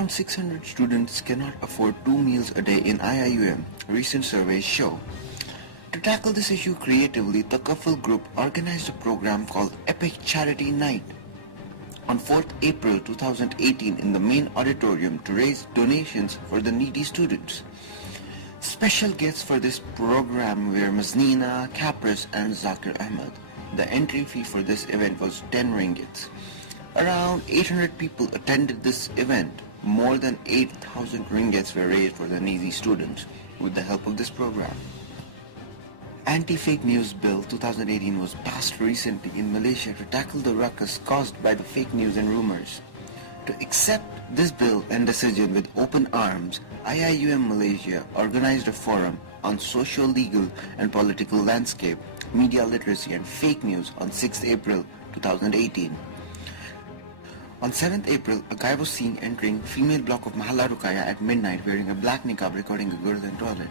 Around 600 students cannot afford 2 meals a day in IIUM, recent surveys show. To tackle this issue creatively, the Couple Group organized a program called Epic Charity Night on 4th April 2018 in the main auditorium to raise donations for the needy students. Special guests for this program were Maznina, Capris and Zakir Ahmed. The entry fee for this event was 10 ringgits. Around 800 people attended this event. More than 8,000 ringgits were raised for the needy students with the help of this program. Anti-Fake News Bill 2018 was passed recently in Malaysia to tackle the ruckus caused by the fake news and rumors. To accept this bill and decision with open arms, IIUM Malaysia organized a forum on social, legal and political landscape, media literacy and fake news on 6th April 2018. On 7th April, a guy was seen entering female block of Mahalla Rukaya at midnight wearing a black niqab recording a girl in toilet.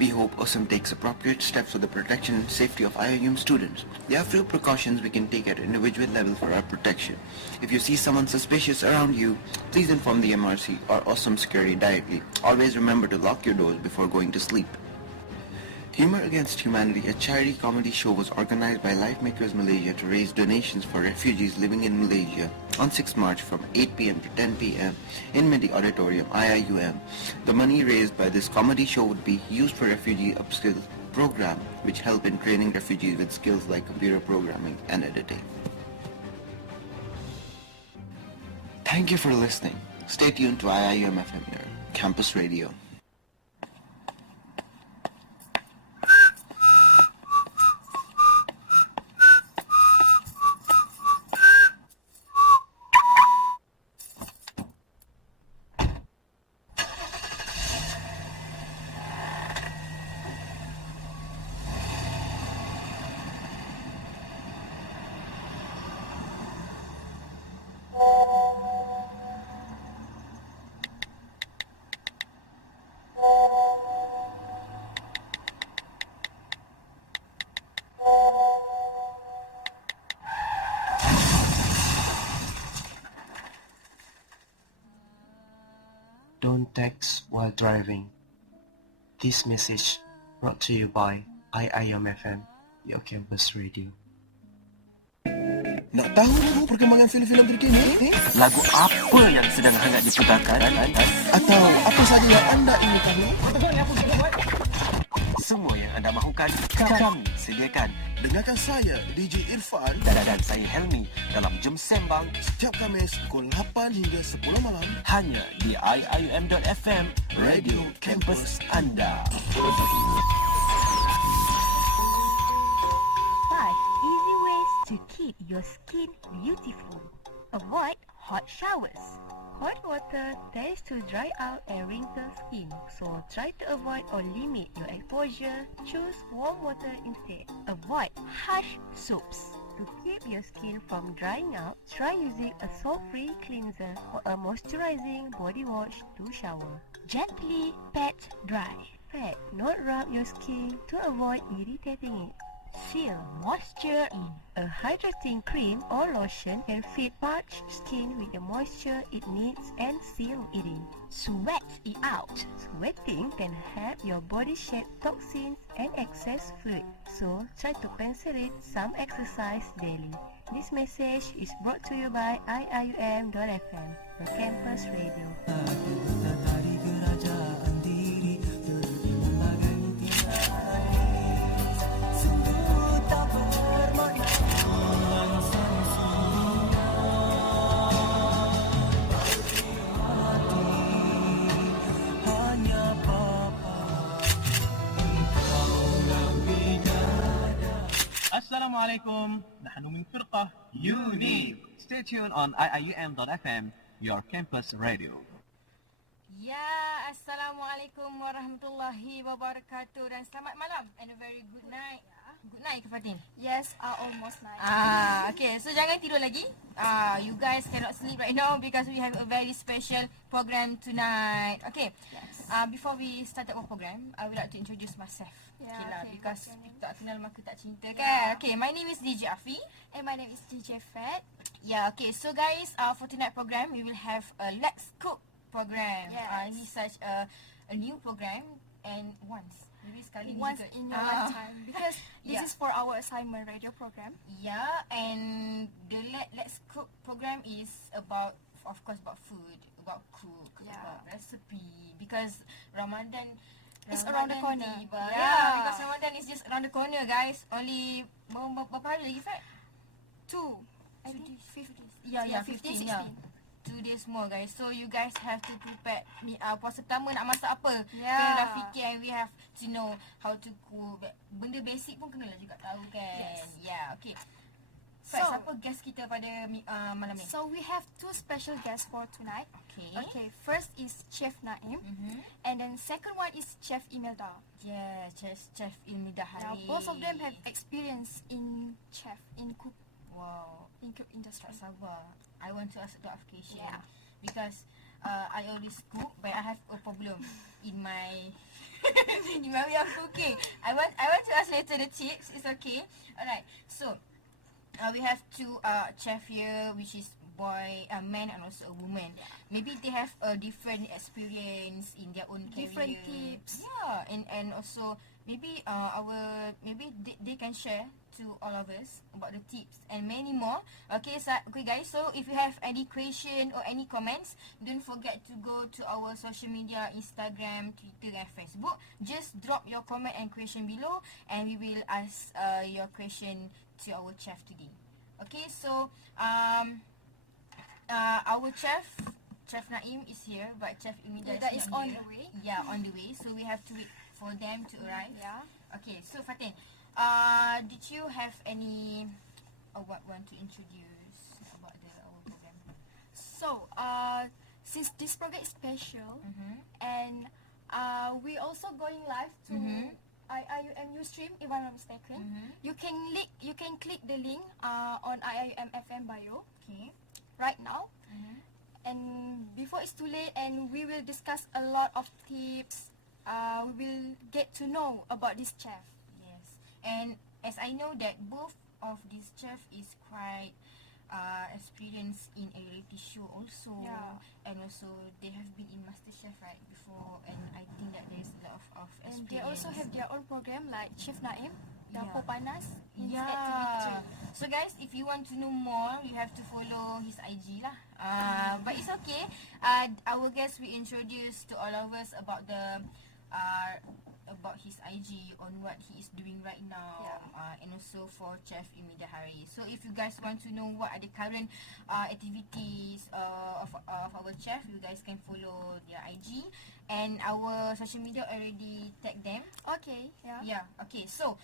We hope OSAM takes appropriate steps for the protection and safety of IIUM students. There are few precautions we can take at individual level for our protection. If you see someone suspicious around you, please inform the MRC or OSAM security directly. Always remember to lock your doors before going to sleep. Humor Against Humanity, a charity comedy show, was organized by Life Makers Malaysia to raise donations for refugees living in Malaysia on 6 March from 8 p.m. to 10 p.m. in Medi Auditorium, IIUM. The money raised by this comedy show would be used for refugee upskill program, which help in training refugees with skills like computer programming and editing. Thank you for listening. Stay tuned to IIUM FM, your campus radio. Don't text while driving. This message brought to you by IIM FM, your campus radio. Nak tahu perkembangan filem-filem terkini? Lagu apa yang sedang hangat diputarkan? Atau apa sahaja yang anda ingin tahu? Semua yang anda mahukan, kami sediakan. Dengarkan saya, DJ Irfan dan saya Helmi dalam Jom Sembang setiap Khamis pukul 8 hingga 10 malam hanya di IIM.FM, Radio Kampus Anda. 5 easy ways to keep your skin beautiful. Avoid hot showers. Hot water tends to dry out and wrinkle skin, so try to avoid or limit your exposure. Choose warm water instead. Avoid harsh soaps. To keep your skin from drying out, try using a soap-free cleanser or a moisturizing body wash to shower. Gently pat dry. Pat, not rub your skin to avoid irritating it. Seal moisture in. A hydrating cream or lotion can feed parched skin with the moisture it needs and seal it in. Sweat it out. Sweating can help your body shed toxins and excess fluid, so try to pencil in some exercise daily. This message is brought to you by IIUM.FM, the campus radio. Assalamualaikum. Nahnu min firqah Unique. Stay tuned on IIUM.FM, your campus radio. Ya, Assalamualaikum warahmatullahi wabarakatuh dan selamat malam and a very good night. Good night ke Fatin? Yes, almost night. Okay, so jangan tidur lagi. You guys cannot sleep right now because we have a very special program tonight. Okay. Yes. Before we start our program, I would like to introduce myself. Because tak kenal maka tak cinta kan. Okay, my name is DJ Afie and my name is DJ Fath. Yeah, okay. So guys, for tonight program, we will have a Let's Cook program. Yes. Ini such a new program and maybe sekali ni Once juga. in your lifetime, because this Yeah. is for our assignment radio program. Yeah, and the Let's Cook program is about, of course, about food, about cook, Yeah. about recipe. Because Ramadan It's around the corner. tiba. Yeah. Yeah, because Ramadan is just around the corner, guys. Only berapa hari lagi, Fat? 2, I Two think days. 15. Yeah, 15, 15, yeah. 2 days more, guys. So you guys have to prepare. Puasa pertama nak masak apa? Yeah. Kena dah fikir, and we have to know how to cook. Benda basic pun kena lah juga tahu kan. Yes. Yeah, okay. So- Siapa guest kita pada malam ni? So we have 2 special guests for tonight. Okay. First is Chef Naim, and then second one is Chef Imelda. Yeah, Chef Ilmida Now, Hari. both of them have experience in cook Wow, industry. tak sabar. I want to ask clarification. Yeah. Because I always cook, but I have a problem in my in my way of cooking. I want to ask later the tips. It's okay. Alright. So we have 2 chef here, which is man and also a woman. Maybe they have a different experience in their own career. Different tips. Yeah, and also maybe they can share to all of us about the tips and many more. Okay, guys. So if you have any question or any comments, don't forget to go to our social media, Instagram, Twitter, and Facebook. Just drop your comment and question below, and we will ask your question to our chef today. Okay, so our Chef Naim is here, but Chef Imida That is not on here. the way. Yeah, on the way. So we have to wait for them to arrive. Yeah. Okay, so Fatin, did you have any what want to introduce about our program? So, since this program is special, Mm-hmm. and we also going live to IIUM Newsstream, if I'm not mistaken. Mm-hmm. You can click the link on IIUM FM bio Okay. right now. Mm-hmm. And before it's too late, and we will discuss a lot of tips. We will get to know about this chef. Yes, and as I know that both of these chef is quite experienced in a reality show also. Yeah. And also they have been in MasterChef right before, and I think that there's a lot of experience. And they also have their own program like Chef Naim, Yeah. Dapur Panas, in Yeah. activity. So guys, if you want to know more, you have to follow his IG lah. But it's okay. Our guest will introduce to all of us about about his IG on what he is doing right now. Yeah. And also for Chef Imida Hari. So if you guys want to know what are the current activities of our chef, you guys can follow their IG, and our social media already tag them. Okay, yeah. Yeah. Okay. So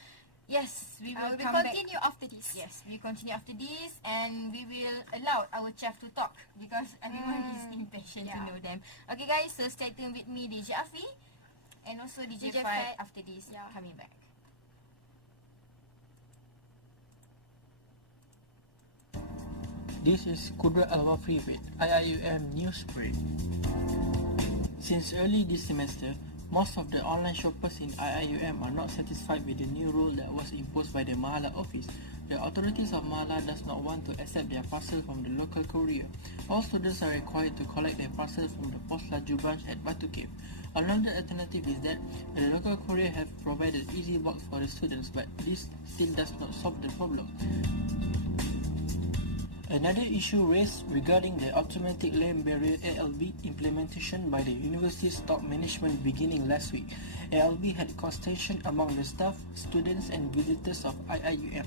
yes, we will We come back. continue after this. Yes, we continue after this, and we will allow our chef to talk because everyone is impatient to Yeah. know them. Okay guys, so stay tuned with me, DJ Afie, and also DJ DJ Fath Fath. after this, Yeah. coming back. This is Kudrat Al-Wafri with IIUM Newsbreak. Since early this semester, most of the online shoppers in IIUM are not satisfied with the new rule that was imposed by the Mahala office. The authorities of Mahala does not want to accept their parcel from the local courier. All students are required to collect their parcels from the Pos Laju branch at Batu Cave. Another alternative is that the local courier have provided easy box for the students, but this still does not solve the problem. Another issue raised regarding the automatic land barrier ALB implementation by the university's top management beginning last week. ALB had caused tension among the staff, students and visitors of IIUM.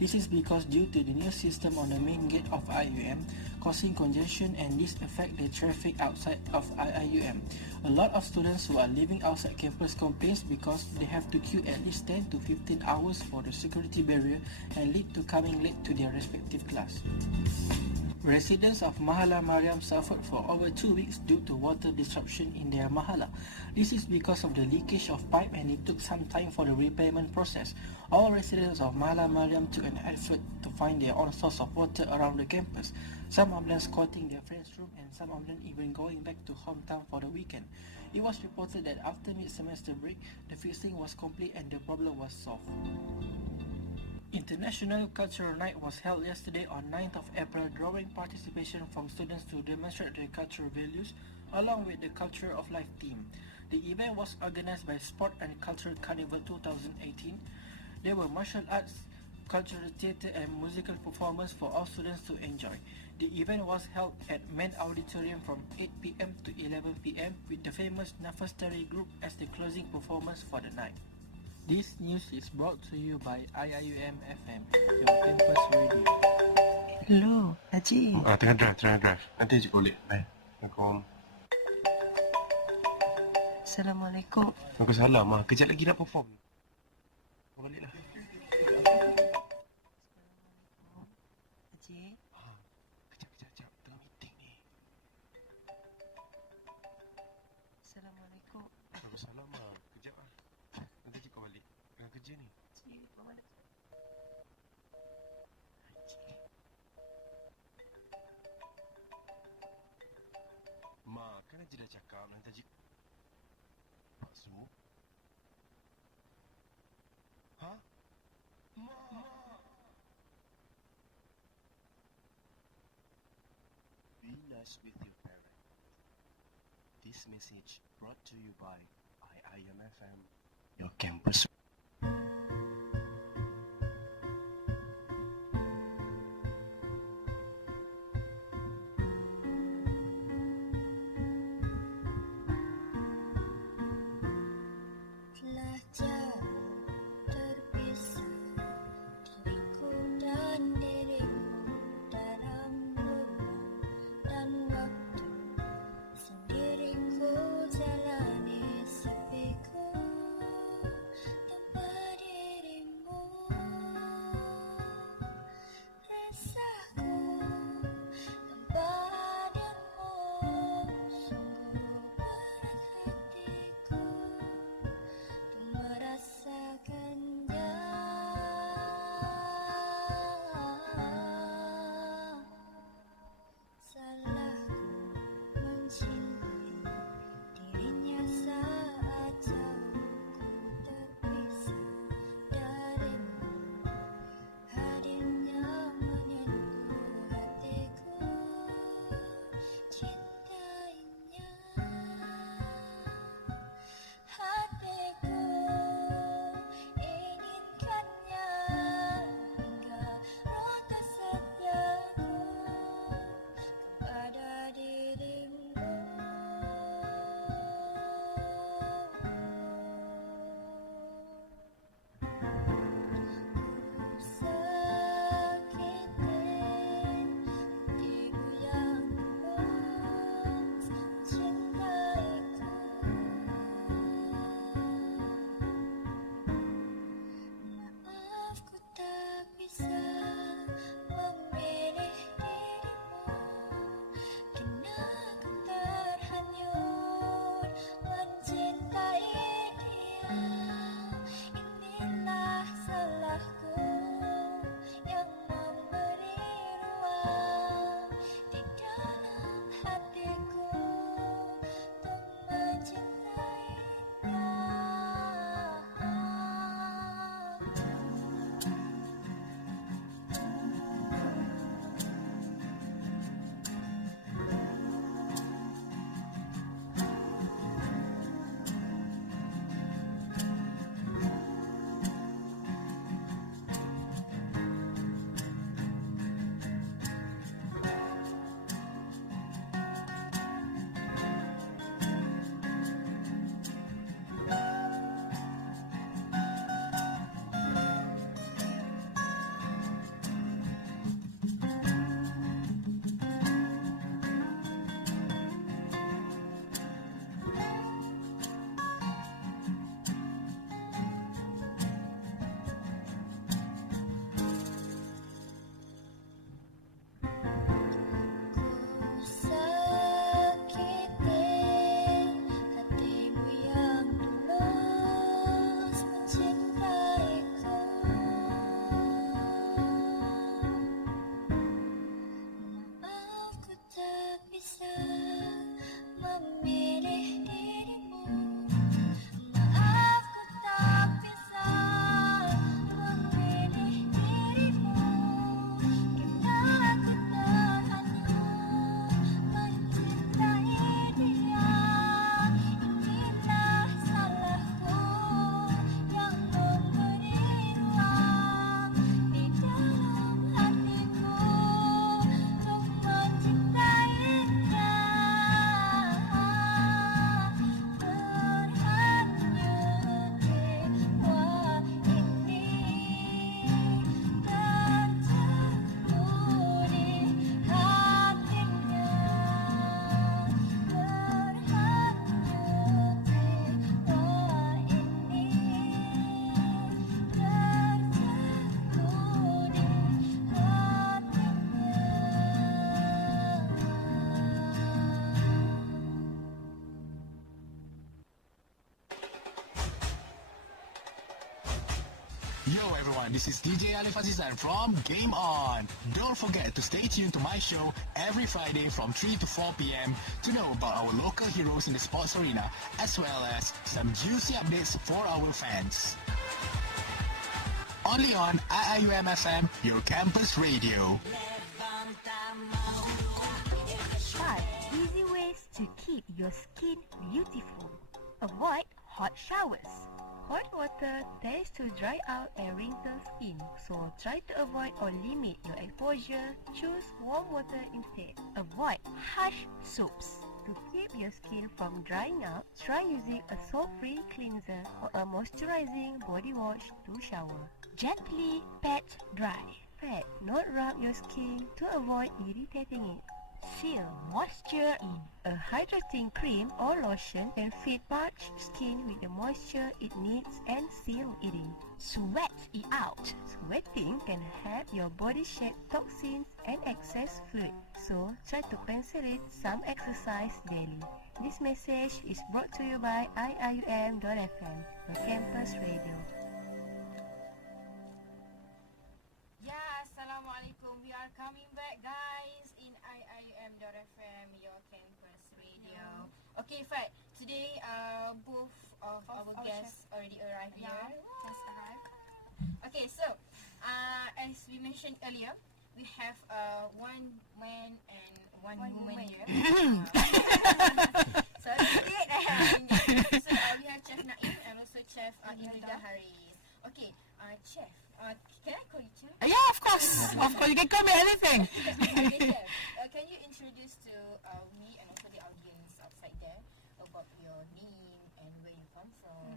This is because due to the new system on the main gate of IIUM, causing congestion, and this affect the traffic outside of IIUM. A lot of students who are living outside campus complains because they have to queue at least 10 to 15 hours for the security barrier and lead to coming late to their respective class. Residents of Mahala Mariam suffered for over 2 weeks due to water disruption in their mahala. This is because of the leakage of pipe, and it took some time for the repayment process. All residents of Mahala Mariam took an effort to find their own source of water around the campus. Some of them squatting their friend's room, and some of them even going back to hometown for the weekend. It was reported that after mid-semester break, the fixing was complete and the problem was solved. International Cultural Night was held yesterday on 9th of April, drawing participation from students to demonstrate their cultural values along with the Culture of Life theme. The event was organized by Sport and Cultural Carnival 2018. There were martial arts, cultural theatre and musical performance for all students to enjoy. The event was held at Main Auditorium from 8 p.m. to 11 p.m. with the famous Nafastari group as the closing performance for the night. This news is brought to you by IIUM FM, your campus radio. Hello, Haji. Tengah drive. Nanti je boleh. Bye. Assalamualaikum. Assalamualaikum. Waalaikumsalam. Kejap lagi nak perform. Baliklah. Haji. Kejap. Tengah meeting ni. Assalamualaikum. Waalaikumsalam. Kejap lah. Nanti je kau balik. Tengah kerja ni. Haji, mana? Ma, kan Haji dah cakap nanti Haji... Pak Su? Ha? Ma! Be nice with your parents. This message brought to you by IIM FM, your campus. Telah jauh terpisah diriku dan dirimu dalam ruang dan waktu. Sendiriku jalani sepiku Hello everyone, this is DJ Alif Azizan from Game On. Don't forget to stay tuned to my show every Friday from 3 to 4 p.m. to know about our local heroes in the sports arena, as well as some juicy updates for our fans. Only on IIUM FM, your campus radio. 5 easy ways to keep your skin beautiful. Avoid hot showers. Hot water tends to dry out and wrinkle skin, so try to avoid or limit your exposure. Choose warm water instead. Avoid harsh soaps. To keep your skin from drying out, try using a soap-free cleanser or a moisturizing body wash to shower. Gently pat dry. Pat, not rub your skin to avoid irritating it. Seal moisture in. A hydrating cream or lotion can feed parched skin with the moisture it needs and seal it in. Sweat it out. Sweating can help your body shed toxins and excess fluid, so try to consider some exercise daily. This message is brought to you by IIUM.FM, your campus radio. Yeah, Assalamualaikum. We are coming back, guys, in IIUM.FM, your campus radio. Okay, Fat, today both of our guests already arrived here. Has arrived. Okay, so as we mentioned earlier, we have one man and one woman here. So today so we have Chef Naim and also Chef Indra Haris. Okay, Chef, can I call you Chef? Yeah, of course. Of course, you can call me anything. Okay, Chef. Can you introduce to me and also the audience outside there about your name and where you come from?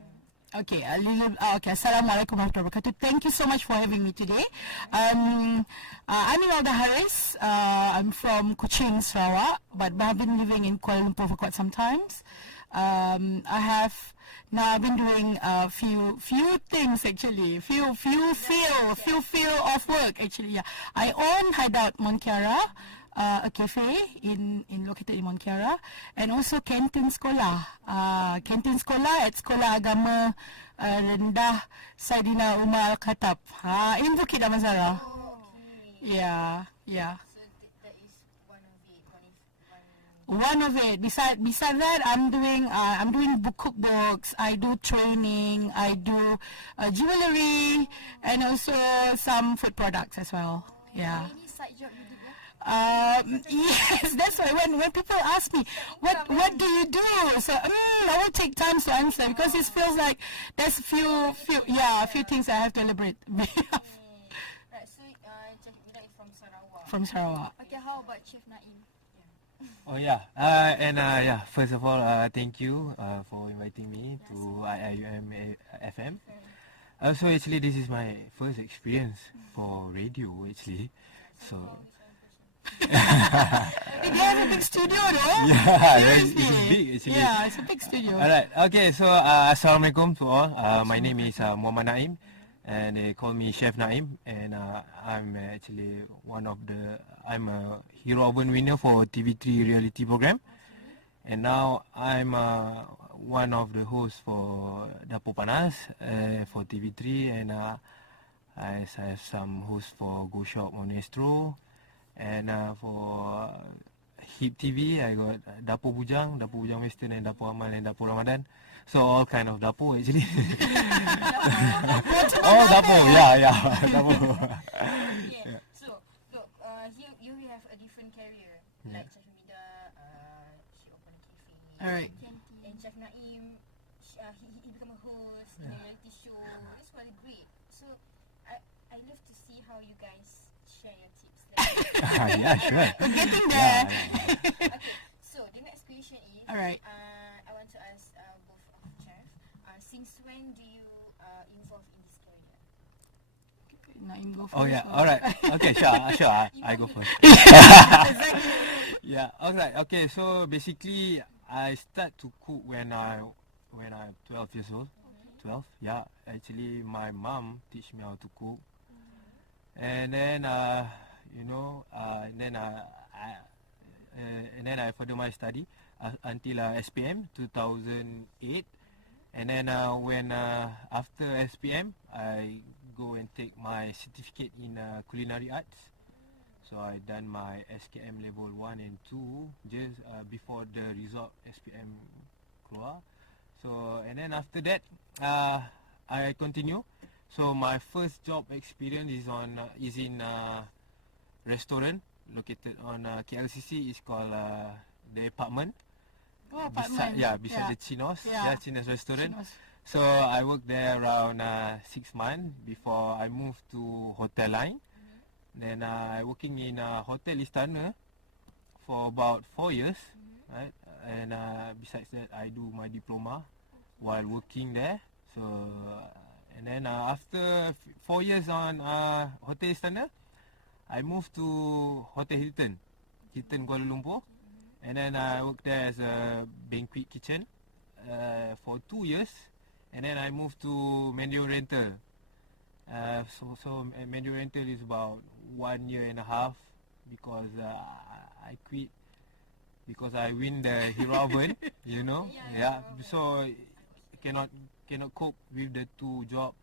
Okay, Assalamualaikum warahmatullahi wabarakatuh. Thank you so much for having me today. I'm Imelda Harris. I'm from Kuching, Sarawak, but I've been living in Kuala Lumpur for quite some time. I've been doing a few things actually, few field of work actually. Yeah, I own Hideout Monkiara, a cafe located in Monkiara, and also Kantin Sekolah. Kantin Sekolah at Sekolah Agama Rendah Saidina Umar Al-Khattab. In Bukit Damansara. Yeah. One of it. Beside that, I'm doing cookbooks. I do training. I do jewelry and also some food products as well. Yeah. Any side job you do? Yes, that's why when people ask me what do you do, so I will take time to answer because it feels like there's a few things I have to elaborate. Right. So Chef Indra is from Sarawak. From Sarawak. Okay, how about Chef Naim? Oh yeah, first of all, thank you for inviting me to IIUM FM. So actually, this is my first experience for radio actually. So They have a big studio though. Yeah, it's big actually. Yeah, it's a big studio. Alright, okay, so Assalamualaikum to all. My name is Muhammad Naim, and they call me Chef Naim, and I'm actually I'm a Hero Award winner for TV3 reality program, and now I'm one of the hosts for Dapur Panas for TV3, and I have some hosts for Go Shop Monestro, and for Hip TV I got Dapur Bujang Western, and Dapur Amal, and Dapur Ramadan. So all kind of dapur actually. Dapur, yeah, dapur. Yeah. So look, here we have a different career. Like Chef Indra, she opened a cafe. Alright. And Chef Naim, he became a host in a reality show. It's really great. So I love to see how you guys share your tips. Yeah, sure. We're getting there. Okay. So the next question is. Alright. I want to ask both of Chef. Since when do you involve in this career? Naim go first. Oh yeah, alright. Okay, sure. I go first. Yeah, alright. Okay, so basically I start to cook when I'm 12 years old. 12, yeah. Actually, my mom teach me how to cook, and then and then I further my study until SPM 2008, and then when after SPM I go and take my certificate in culinary arts. So I done my SKM level 1 and 2 just before the result SPM keluar. So and then after that I continue. So my first job experience is in restaurant located on KLCC. It's called the apartment. Oh, apartment. Beside the Chinos. Yeah. Chinos restaurant. Chinos. So I worked there around 6 months before I moved to hotel line. Then I working in Hotel Istana for about 4 years, right? And besides that, I do my diploma while working there. So and then after 4 years on Hotel Istana, I moved to Hotel Hilton Kuala Lumpur, and then I worked there as a banquet kitchen for 2 years, and then I moved to Mandarin Rental. So Mandarin Rental is about 1 year and a half because I quit because I win the Hero Urban, you know. So cannot cope with the two job.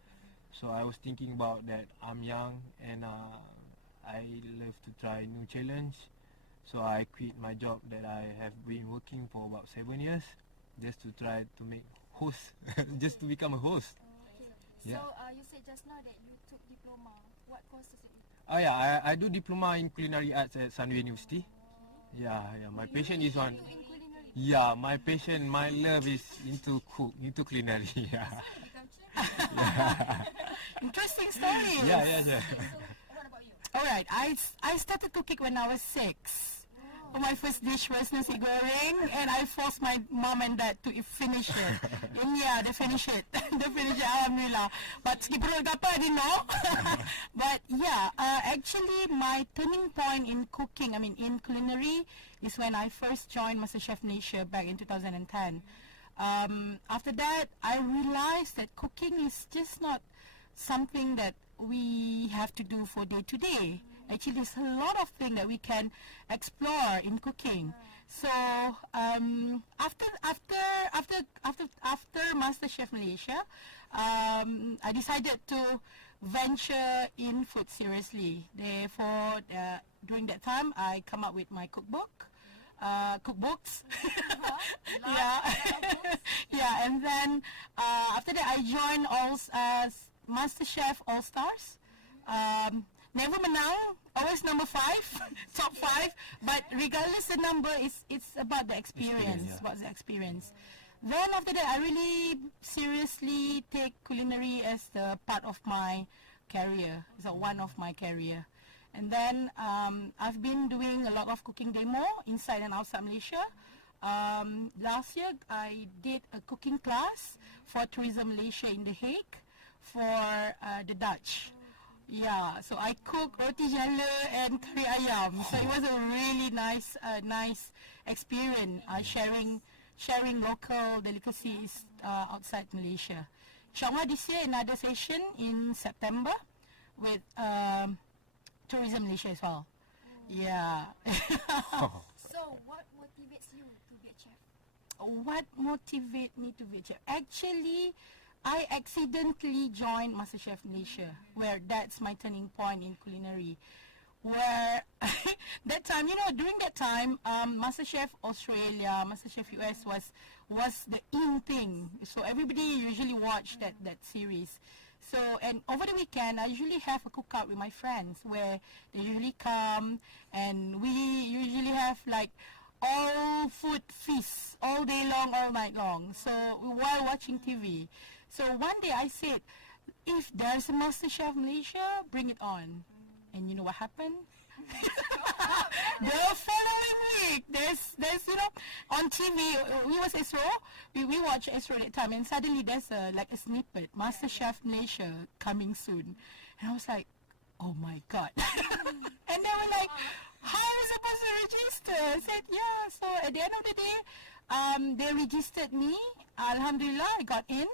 So I was thinking about that. I'm young and I love to try new challenge. So I quit my job that I have been working for about 7 years just to try to make host, just to become a host. So you said just now that you took diploma. What course is it? Oh yeah, I do diploma in culinary arts at Sunway University. Yeah. My passion is on. Yeah, my passion, my love is into culinary. Yeah. Interesting story. Yeah. So, what about you? Alright, I started to cook when I was 6. My first dish was nasi goreng, and I forced my mom and dad to finish it. And yeah, they finished it. Alhamdulillah. But skipperul apa, I didn't know. But yeah, actually my turning point in cooking, in culinary, is when I first joined MasterChef Malaysia back in 2010. After that, I realized that cooking is just not something that we have to do for day to day. Actually, there's a lot of things that we can explore in cooking. So after MasterChef Malaysia, I decided to venture in food seriously. Therefore, during that time, I come up with my cookbooks. Yeah, and then after that, I joined MasterChef All Stars. Never menang, always number 5, top 5. But regardless the number, it's about the experience. Then after that, I really seriously take culinary as the part of my career. It's one of my career. And then I've been doing a lot of cooking demo inside and outside Malaysia. Last year, I did a cooking class for Tourism Malaysia in The Hague for the Dutch. Yeah, so I cooked roti jala and kari ayam. So it was a really nice experience, sharing local delicacies outside Malaysia. Inshallah, this year another session in September with Tourism Malaysia as well. Yeah. So what motivates you to be a chef? What motivates me to be a chef? Actually, I accidentally joined MasterChef Malaysia, where that's my turning point in culinary. Where that time, during that time, MasterChef Australia, MasterChef US was the in thing. So everybody usually watched that series. So, and over the weekend, I usually have a cookout with my friends where they usually come, and we usually have like all food feasts all day long, all night long. So while watching TV. So one day I said, if there's a MasterChef Malaysia, bring it on. And you know what happened? The following week, there's on TV, we was Astro, we watch Astro at that time, and suddenly there's a snippet, MasterChef Malaysia coming soon. And I was like, oh my God. And they were like, how are we supposed to register? I said, yeah. So at the end of the day, they registered me. Alhamdulillah, I got in.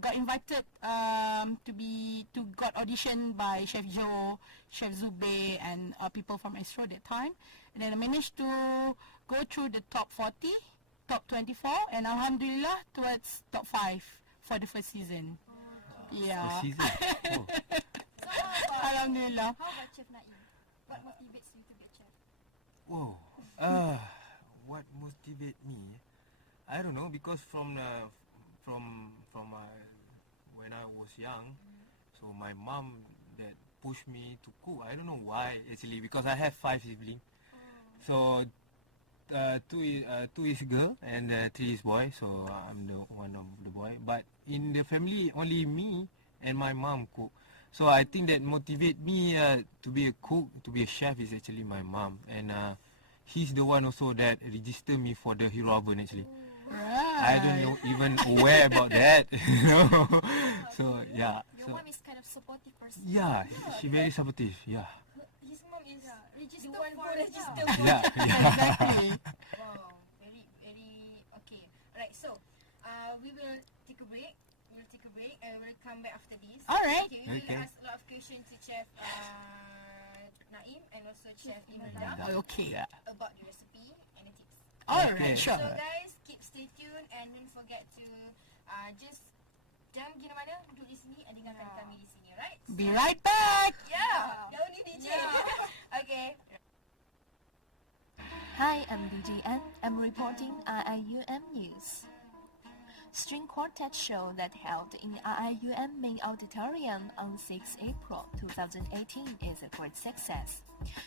Got invited to got auditioned by Chef Joe, Chef Zube, and people from Astro that time. And then I managed to go through the top 40, top 24, and Alhamdulillah towards top 5 for the first season. Yeah. season. Oh. So Alhamdulillah. how about Chef Naim? What motivates you to be a chef? Whoa. What motivate me? I don't know, because from when I was young, so my mom that pushed me to cook. I don't know why actually, because I have 5 siblings. So two is girl and 3 is boy. So I'm the one of the boy. But in the family, only me and my mom cook. So I think that motivate me to be a cook, to be a chef is actually my mom, and he's the one also that registered me for the Hero Oven actually. I don't know even aware about that, you know. So yeah. Your mom is kind of supportive person. Yeah, she very supportive. Yeah. His mom is registered The one for who registered yeah. for Yeah. Exactly. Wow, very okay. Right, so we will take a break. We'll take a break and we'll come back after this. Alright. Okay, we will Okay. ask a lot of questions to Chef Naim and also Chef Imelda Okay. Yeah. about the recipe and the tips. Alright, Okay. sure. So guys, keep stay tuned and don't forget to just jangan pergi mana-mana, duduk di sini and dengarkan kami di sini, right? Be right back. Yeah, don't need DJ. Okay. Hi, I'm DJ N. I'm reporting IIUM News. String quartet show that held in IIUM main auditorium on 6 April 2018 is a great success.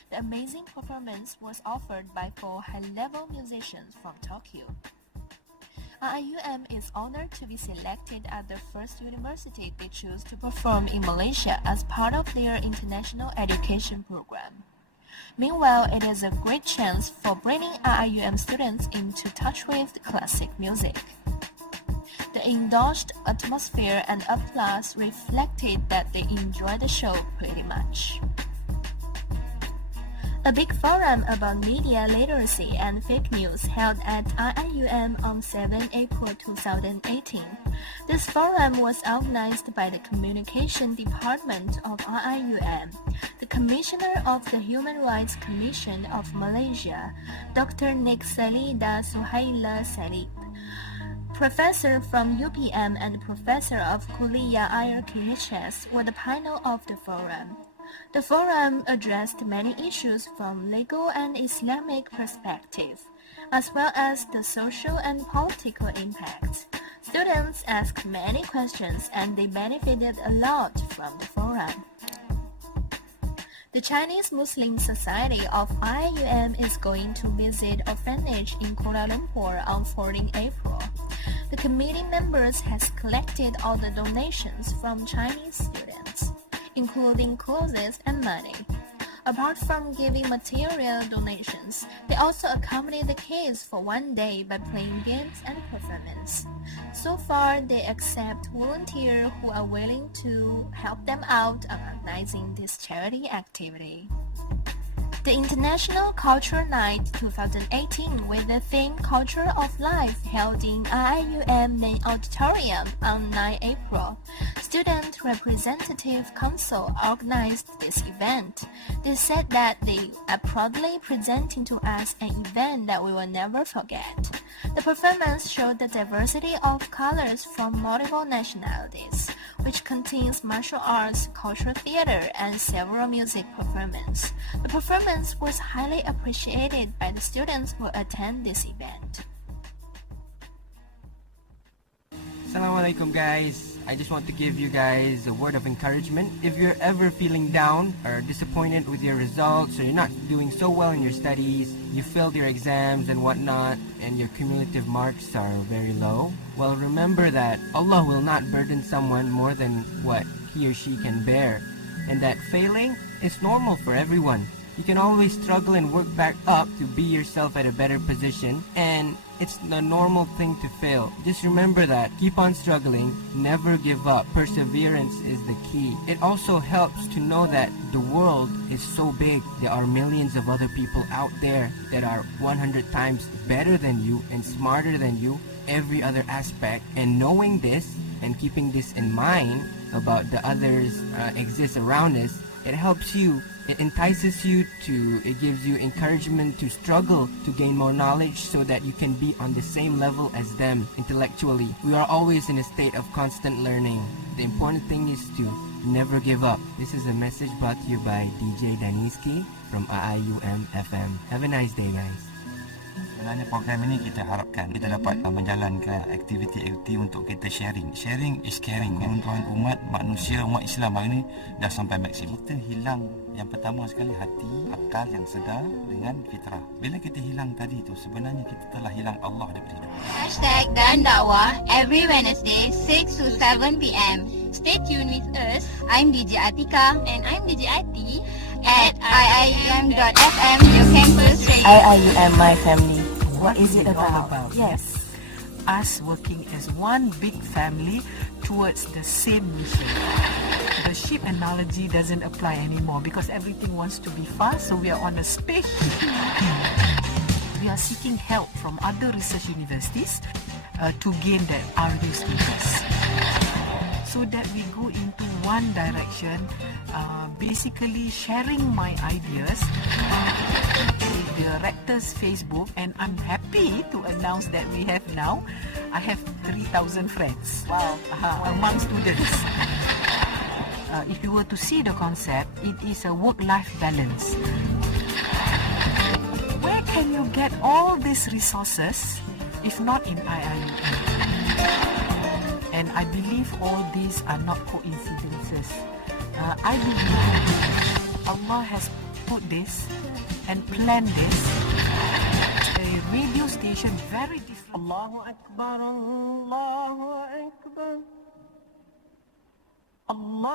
The amazing performance was offered by 4 high-level musicians from Tokyo. IIUM is honored to be selected as the first university they choose to perform in Malaysia as part of their international education program. Meanwhile, it is a great chance for bringing IIUM students into touch with classic music. The indulged atmosphere and applause reflected that they enjoyed the show pretty much. A big forum about media literacy and fake news held at IIUM on 7 April 2018. This forum was organized by the Communication Department of IIUM. The Commissioner of the Human Rights Commission of Malaysia, Dr. Nick Salida Suhaila Salid, Professor from UPM and Professor of Kuliah IRKHS were the panel of the forum. The forum addressed many issues from legal and Islamic perspective, as well as the social and political impacts. Students asked many questions and they benefited a lot from the forum. The Chinese Muslim Society of IIUM is going to visit orphanage in Kuala Lumpur on 14 April. The committee members has collected all the donations from Chinese students, including clothes and money. Apart from giving material donations, they also accompany the kids for one day by playing games and performance. So far, they accept volunteers who are willing to help them out on organizing this charity activity. The International Culture Night 2018 with the theme Culture of Life held in IIUM Main Auditorium on 9 April. Student Representative Council organized this event. They said that they are proudly presenting to us an event that we will never forget. The performance showed the diversity of colors from multiple nationalities, which contains martial arts, cultural theater, and several music performances. The performance was highly appreciated by the students who attend this event. Assalamualaikum guys. I just want to give you guys a word of encouragement. If you're ever feeling down or disappointed with your results, or you're not doing so well in your studies, you failed your exams and whatnot, and your cumulative marks are very low, well, remember that Allah will not burden someone more than what he or she can bear, and that failing is normal for everyone. You can always struggle and work back up to be yourself at a better position, and it's a normal thing to fail. Just remember that. Keep on struggling. Never give up. Perseverance is the key. It also helps to know that the world is so big. There are millions of other people out there that are 100 times better than you and smarter than you, every other aspect. And knowing this and keeping this in mind about the others exist around us, It helps you. It entices you to, it gives you encouragement to struggle to gain more knowledge so that you can be on the same level as them intellectually. We are always in a state of constant learning. The important thing is to never give up. This is a message brought to you by DJ Daniski from IIUM FM. Have a nice day, guys. Sebenarnya program ini kita harapkan kita dapat menjalankan aktiviti-aktiviti untuk kita sharing. Sharing is caring. Keruntuhan umat manusia, umat Islam hari ini dah sampai maksimum. Kita hilang yang pertama sekali hati, akal yang sedar dengan fitrah. Bila kita hilang tadi tu, sebenarnya kita telah hilang Allah daripada hidup. #Dan Dakwah every Wednesday 6 to 7 p.m. Stay tuned with us. I'm DJ Atika and I'm DJ Ati at IIUM.FM, your campus radio. IIUM, my family. What is it all about? Yes. Us working as one big family towards the same mission. The ship analogy doesn't apply anymore because everything wants to be fast, so we are on a spaceship. We are seeking help from other research universities to gain that RU status, so that we go into one direction, basically sharing my ideas with the Rector's Facebook, and I'm happy to announce that we have now, I have 3,000 friends. Wow. Among students. If you were to see the concept, it is a work-life balance. Where can you get all these resources if not in IIUM? And I believe all these are not coincidences. I believe Allah has put this and planned this. A radio station very different. Allahu Akbar, Allahu Akbar, Allahu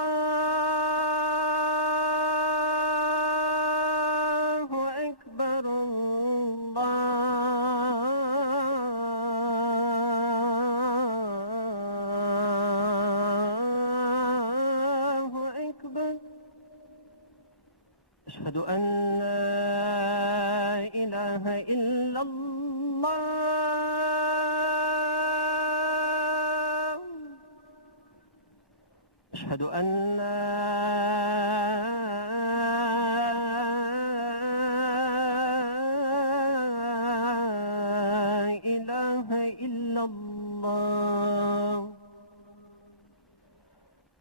Akbar, Allahu Akbar. Ashhadu an la ilaha illallah. Ashhadu an la ilaha illallah.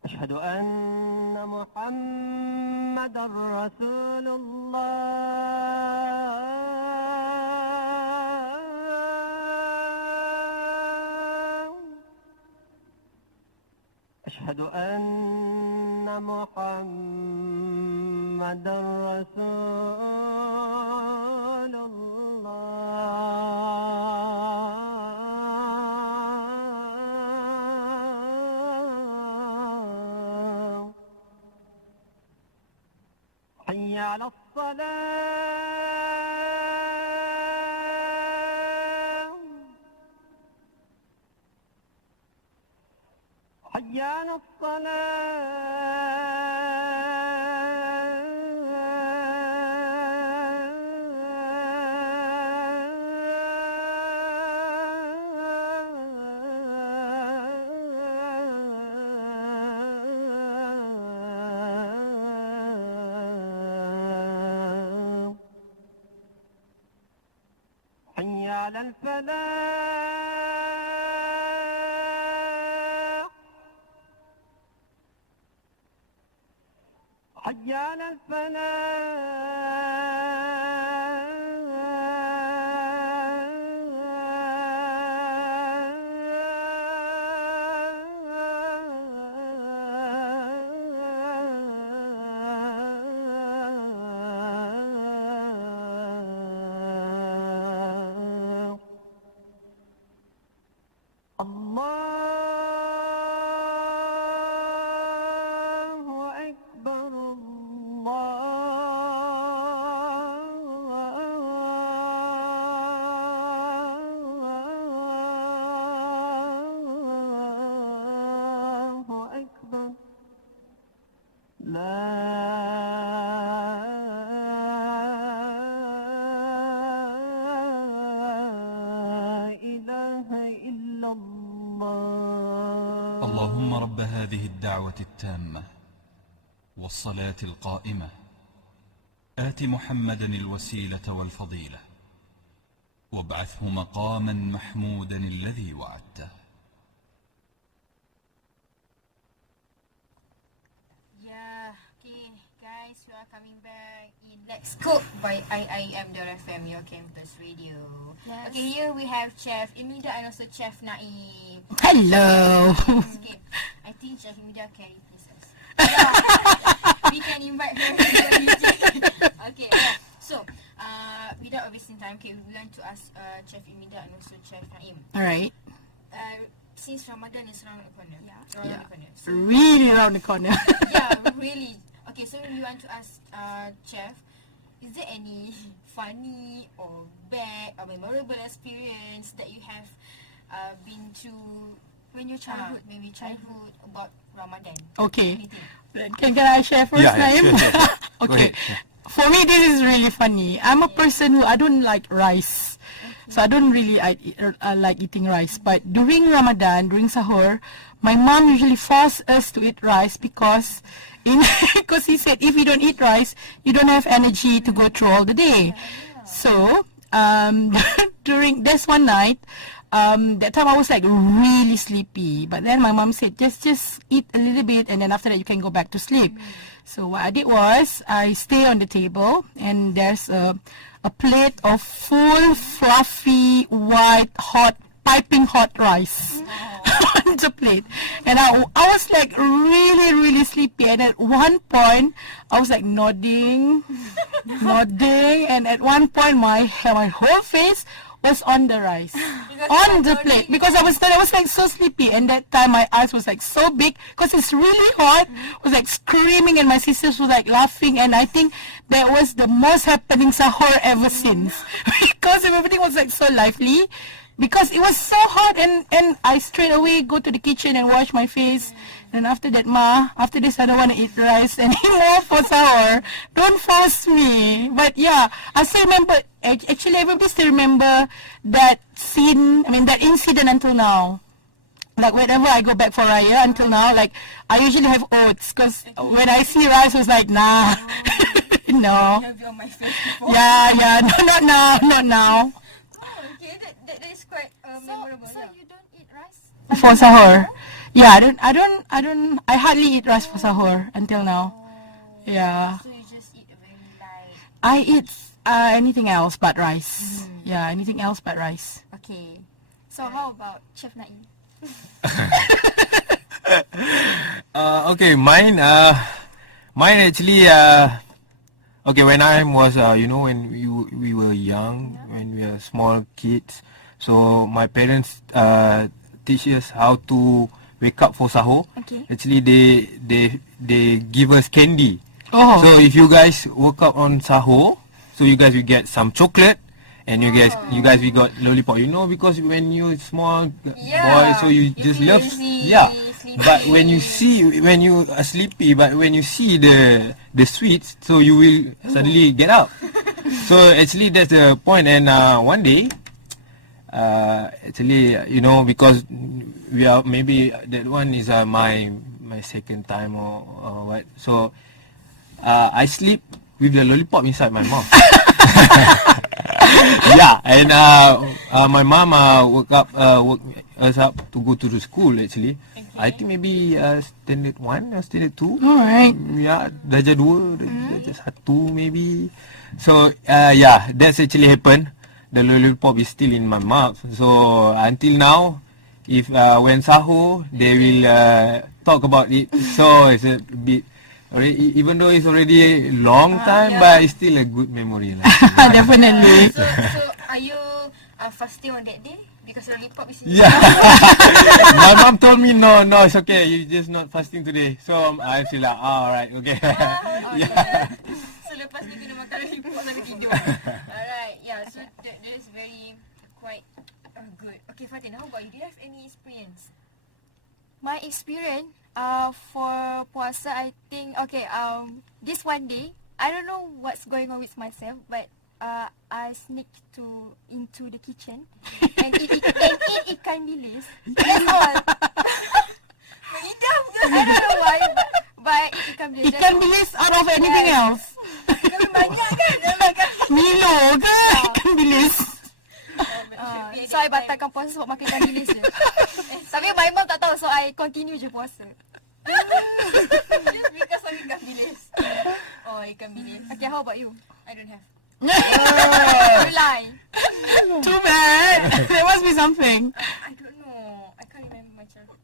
Ashhadu anna Muhammadar Rasulullah. Ashhadu anna Muhammadar Rasulullah. Hayya 'alas salah. Hayya 'alas salah. Hayya 'alal falah. Hayya 'alal falah. Allahu Akbar, Allahu Akbar. La ilaha illallah. اللهم رب هذه الدعوة التامة والصلاة القائمة آت محمدا الوسيلة والفضيلة وابعثه مقاما محمودا الذي وعدته. Yeah, okay, guys, we are coming back in Let's Cook by IIM.FM, your campus radio. Yes. Okay, here we have Chef Imida and also Chef Naim. Hello. Okay, I think Chef Imida can replace us. Yeah, we can invite her to the DJ. Okay, yeah. So, without wasting time, okay, we want to ask Chef Imida and also Chef Naim. Alright. Since Ramadan is around the corner. Yeah. Yeah. The corner. So, Really around the corner. yeah, really. Okay, so we want to ask Chef, is there any funny or bad or memorable experience that you have been to when your childhood, maybe childhood about Ramadan? Okay. Can I share first, Naim? Sure. Okay. For me, this is really funny. I'm a person who I don't like rice. So I don't really like eating rice. But during Ramadan, during sahur, my mom usually forces us to eat rice because he said if you don't eat rice, you don't have energy to go through all the day. So during this one night, that time I was like really sleepy. But then my mom said just eat a little bit and then after that you can go back to sleep. So what I did was I stay on the table and there's a plate of full fluffy white hot piping hot rice on the plate, and I was like really sleepy, and at one point I was like nodding and at one point my whole face was on the rice, on the plate, because I was like so sleepy, and that time my eyes was like so big because it's really hot. I was like screaming and my sisters were like laughing, and I think that was the most happening sahur ever since because everything was like so lively because it was so hot, and I straight away go to the kitchen and wash my face. And after that, after this I don't want to eat rice anymore for sahur. Don't force me. But yeah, I still remember, actually everybody still remember that scene, that incident until now. Like whenever I go back for Raya until now, like I usually have oats because when I see rice, I was like, nah, no. Have you on my face before? Yeah, no, not now. Oh, okay, that is quite memorable. So you don't eat rice? For sahur. Yeah, I hardly eat rice for sahur until now. Yeah. So you just eat a very light. I eat anything else but rice. Yeah, anything else but rice. Okay. So how about Chef Naim? Okay, mine actually, okay, when I was, when we were young, when we were small kids, so my parents teach us how to wake up for sahur. Okay. Actually, they give us candy. Oh. So if you guys woke up on sahur, so you guys will get some chocolate, and you guys we got lollipop. Because when you small boy, so you just love sleepy. But when you are sleepy, but when you see the sweets, so you will suddenly get up. So actually that's the point. And one day, actually, because we are, maybe that one is my second time or what. So I sleep with the lollipop inside my mouth. Yeah, and my mom woke us up to go to the school actually. Okay. I think maybe standard 1 or standard 2. Alright. Yeah, darjah 2, darjah 1 maybe. So yeah, that's actually happened. The lollipop is still in my mouth. So until now, if when sahur, they will talk about it. So it's a bit, even though it's already a long time, but it's still a good memory. Definitely. So are you fasting on that day? Because lollipop is in Yeah. My mom told me no, it's okay. You just not fasting today. So I feel like, alright, okay. Yeah. So lepas ni kena makan lollipop sampai tidur. Alright, yeah. So that is very quite good. Okay, Fatin, how about you? Do you have any experience? My experience for puasa, I think this one day, I don't know what's going on with myself, but I sneaked into the kitchen and eat ikan bilis. That's all. I don't know why, But ikan bilis. Ikan bilis out of anything else. Ikan banyak kan? Milo ke ikan bilis? So I batalkan puasa sebab makan ikan bilis je. Tapi my mom tak tahu, so I continue je puasa. Just because of ikan bilis. Oh, ikan bilis. Okay, how about you? I don't have. You lie. Too bad. There must be something. I don't know. I can't remember my childhood.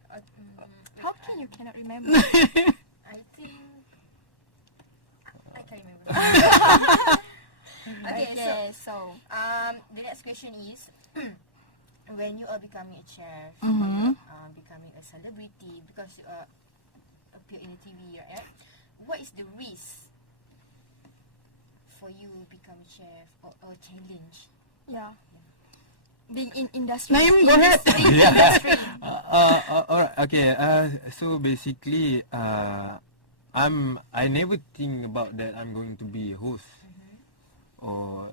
How can you cannot remember? I think I can't remember. Okay, so the next question is when you are becoming a chef, becoming a celebrity because you appear in the TV, right? What is the risk for you become chef or challenge? Yeah. Being in industry. Naim, go ahead. Industry. Alright. Okay. So basically, I never think about that I'm going to be a host or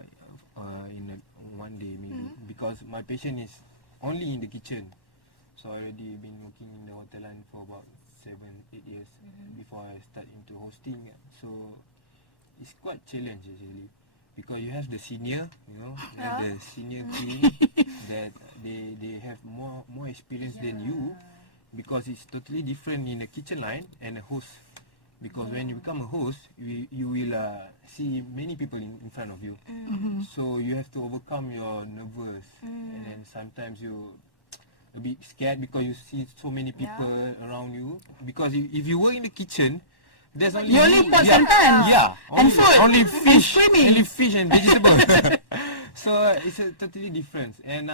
in one day maybe because my passion is only in the kitchen. So I already been working in the hotel line for about 7-8 years before I start into hosting. So it's quite challenge actually because you have the senior, you know, you have the senior team that they have more experience than you because it's totally different in a kitchen line and a host. Because when you become a host, you will see many people in front of you. So you have to overcome your nervous and then sometimes you a bit scared because you see so many people around you. Because if you work in the kitchen, there's only you only pots and pans. Yeah, and food. Only fish, and swimming. only fish and vegetable. So it's a totally different. And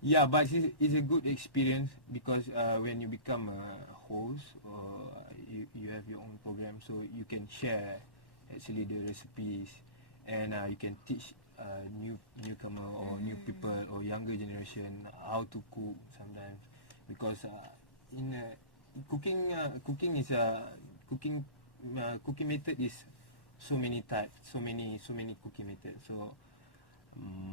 yeah, but it's a good experience because when you become a host or you have your own program, so you can share actually the recipes and you can teach newcomer or new people or younger generation how to cook sometimes because in cooking method is so many types, so many cooking methods. So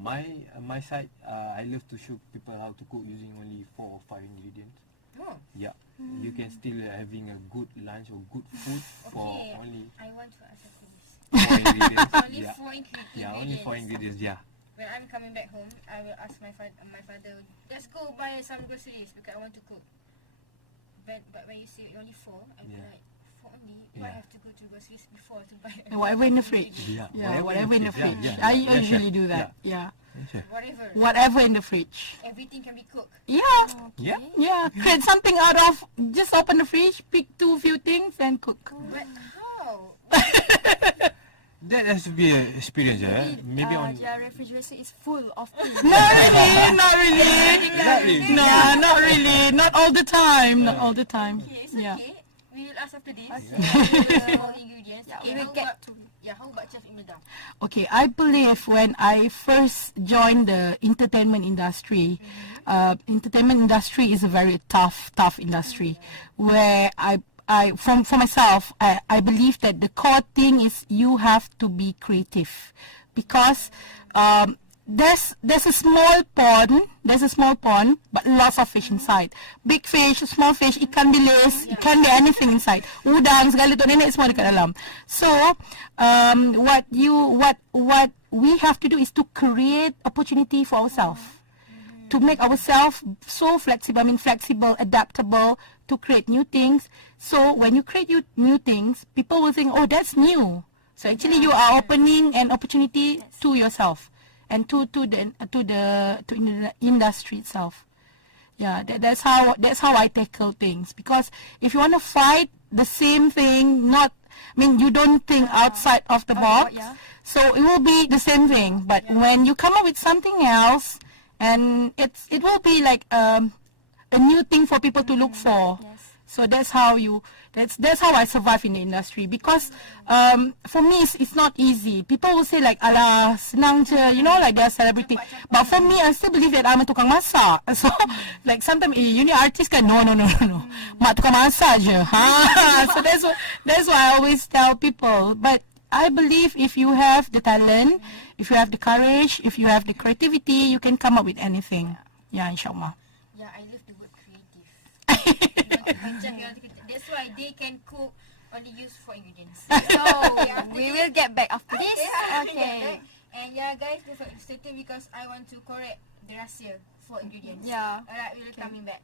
my side, I love to show people how to cook using only 4 or 5 ingredients. Oh. Yeah, you can still having a good lunch or good food for only. I want to answer this. 4 ingredients. Only Yeah. 4 ingredients. Yeah, only 4 ingredients. Yeah. When I'm coming back home, I will ask my father, let's go buy some groceries because I want to cook. But when you say only 4, I'll be like, 4 only? Do I have to go to groceries before to buy? Whatever in the fridge. Yeah, whatever in the fridge. I usually do that. Yeah. Whatever in the fridge. Everything can be cooked. Yeah. Yeah. Create something out of, just open the fridge, pick few things and cook. But how? That has to be an experience, maybe on. Your refrigerator is full of things. Not really. No, not really. Not all the time. Not all the time. Okay, it's Yeah. okay. We will ask after this. Okay. More ingredients. Yeah, Okay, we will get to it. how about Chef Imelda? Okay, I believe when I first joined the entertainment industry, entertainment industry is a very tough industry where for myself, I believe that the core thing is you have to be creative because there's a small pond, but lots of fish inside. Big fish, small fish, ikan bilis, it can be anything inside. Udang, segala tu nenek semua dekat dalam. So, what we have to do is to create opportunity for ourselves. To make ourselves so flexible, adaptable, to create new things. So when you create new things, people will think, oh, that's new. So actually you are opening an opportunity to yourself and to the industry itself. Yeah, that's how I tackle things. Because if you want to fight the same thing, you don't think outside of the box. So it will be the same thing. But when you come up with something else, and it will be like a new thing for people to look for. So that's how I survive in the industry. Because for me it's not easy. People will say like, alah, senang je, like they're celebrity. But for me, I still believe that I'm a tukang masak. So like sometimes you need artist kan? No. Mak tukang masak je. So that's why I always tell people. But I believe if you have the talent, if you have the courage, if you have the creativity, you can come up with anything. Yeah, inshallah. Yeah, I love the word creative. That's why they can cook only use 4 ingredients. So we will get back after this. Okay. And yeah, guys, stay tuned because I want to correct the rahsia 4 ingredients. Yeah. Alright, we'll coming back.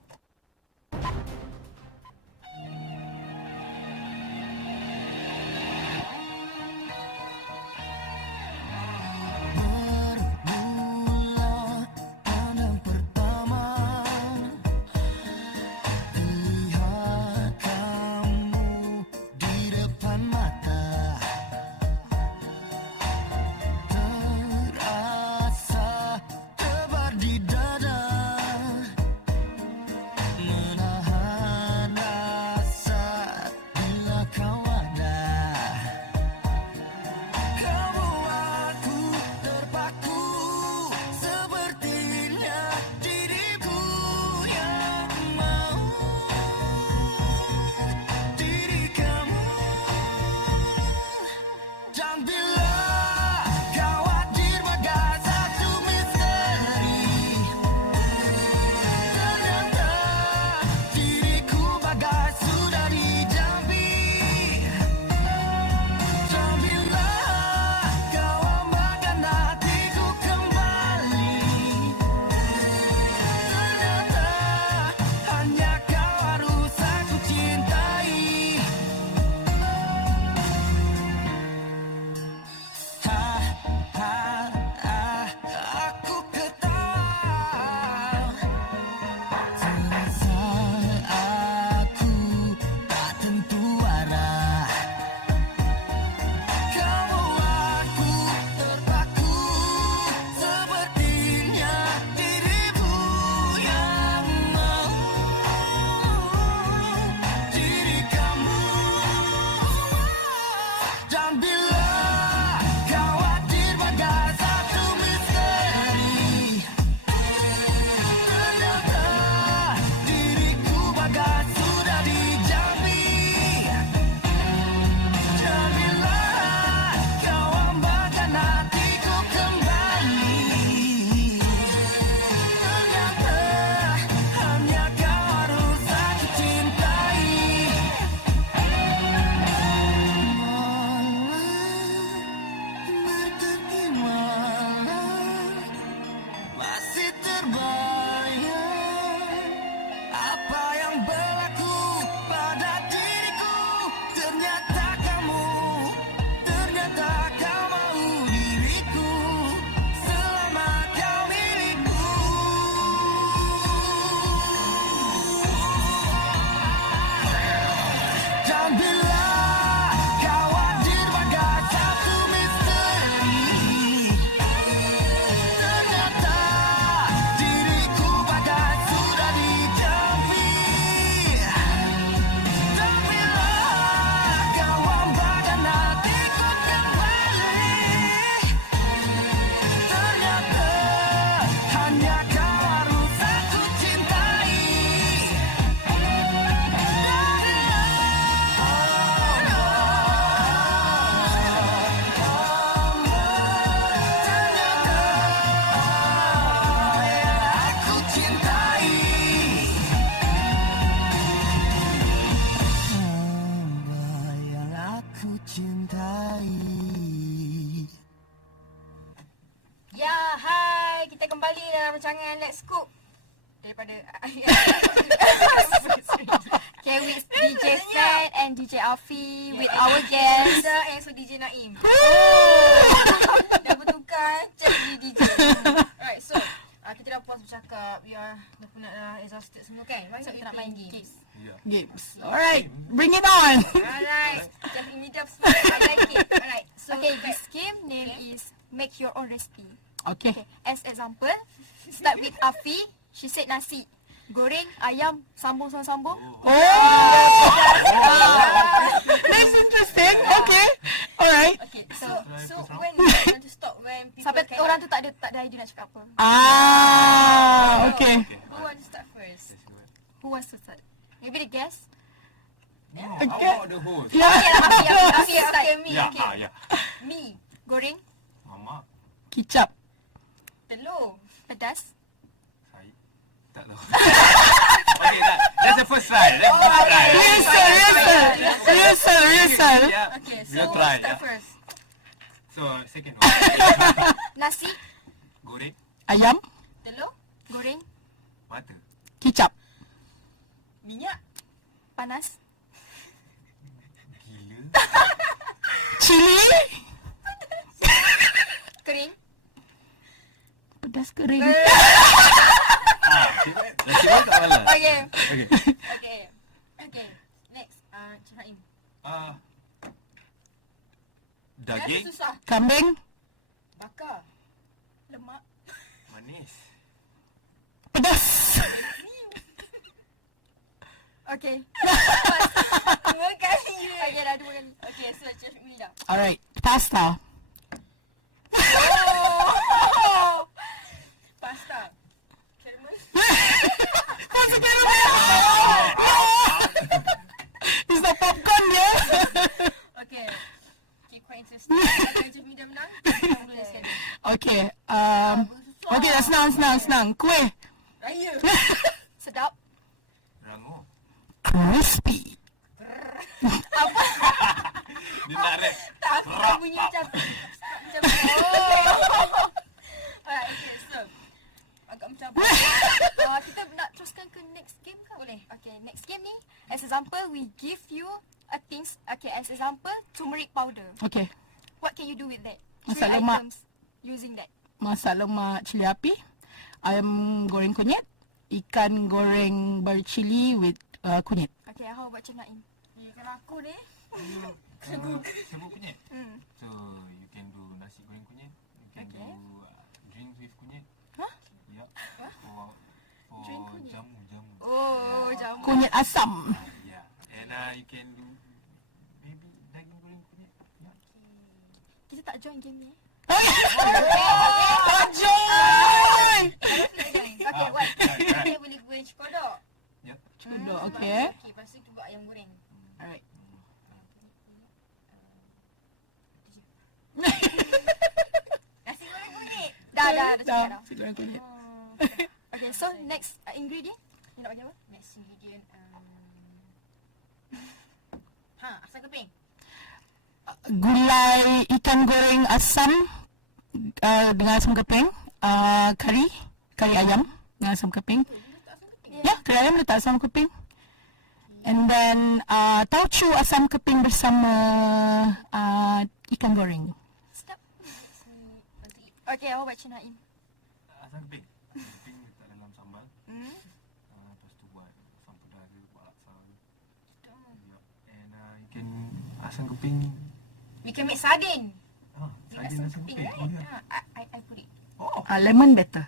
Rancangan Let's Cook daripada okay, with DJ Fath and DJ Afie with our guest and so DJ Naim. Dah bertukar jadi DJ. Alright, so kita dah puas bercakap. We are dah penat dah exhausted semua kan. Mari kita nak main games. Games. Alright, bring it on. Alright, just ini dah semua. I like it. Alright, so okay, this game name is Make Your Own Recipe. Okay. As example, start with Afie. She said nasi goreng ayam sambung-sambung. That's interesting. Okay. Alright. Okay. So when you want to stop when people sampai orang tu tak ada idea nak cakap apa. Okay. Who wants to start first? Who wants to start? Maybe the guest. How about the host? Afie start. Me. Yeah. Me. Goreng. Mama. Kicap. Telur. Pedas. Tak tahu. That's the first try. Rehearsal. Okay, so We'll try. start first. So second one. Nasi, Goreng, Ayam, telur, goreng, butter, kicap, minyak, Panas. cili, kering. pedas kering. Nasi tak malah. Okay. Okay. Okay. Next, Cik Naim. Daging, Dah susah. Kambing, Bakar. Lemak. manis. pedas. Okay. Dua kali. Okay, dah 2 kali. Okay, so Chef Mi dah. Alright, pasta, Pasta. Caramel. Is that popcorn ya? Okay. Okay, quite interesting. Okay, Chef Mi dah menang. Kita mula sekali. Okay, okay, dah senang. Kuih, Raya. Sedap. Rangu. crispy, Apa? Dia nak rap. Tak, aku bunyi macam oh. Alright, okay, so agak macam kita nak teruskan ke next game ke? Boleh. Okay, next game ni, as example, we give you a things. Okay, as example, turmeric powder. okay, What can you do with that? Masak 3 lemak. items using that. masak lemak cili api, ayam goreng kunyit, ikan goreng bercili with kunyit. Okay, how about Cik Naim? Kalau aku ni Sebut kunyit. So you can do nasi goreng kunyit. You can do drinks with kunyit. Huh? Yeah. For Drink kunyit? jamu. Oh, jamu. Kunyit asam. Yeah. And you can do maybe daging goreng kunyit. Yeah. Kita tak join game ni. Tak join! Okay, what? Kita boleh goreng cekodok. Yeah. Cekodok, okay. Okay, lepas tu kita buat ayam goreng. Alright. Nasi goreng kunyit. Dah cakap dah. Nasi goreng kunyit. Okay, so next ingredient. You nak panggil apa? Next ingredient. Asam keping. Gulai ikan goreng asam dengan asam keping, kari ayam dengan asam keping. Ya, kari ayam letak asam keping. And then tauco asam keping bersama ikan goreng. Sedap. Okay, how about Cik Naim? Asam keping. Keping letak dalam sambal. Lepas tu buat asam pedas dia, buat laksa. Yeah. And you can asam keping. We can make sardine. Sardine asam keping. Right? Oh, yeah. I put it. Lemon better.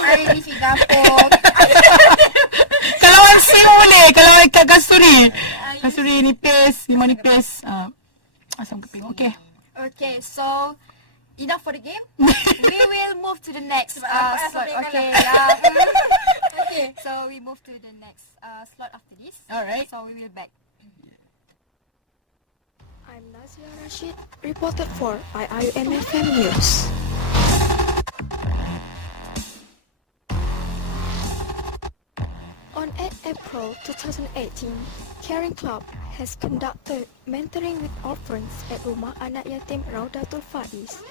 I live in dapur. Kalau asin boleh, kalau ikat kasturi. Kasturi nipis, limau nipis, asam keping. Okay. Okay, so enough for the game. We will move to the next slot. Okay, okay, so we move to the next slot after this. Alright. So we will back. I'm Nazia Rashid, reported for IIMFM News. On 8 April 2018, Caring Club has conducted mentoring with orphans at Rumah Anak Yatim Raudatul Faiz.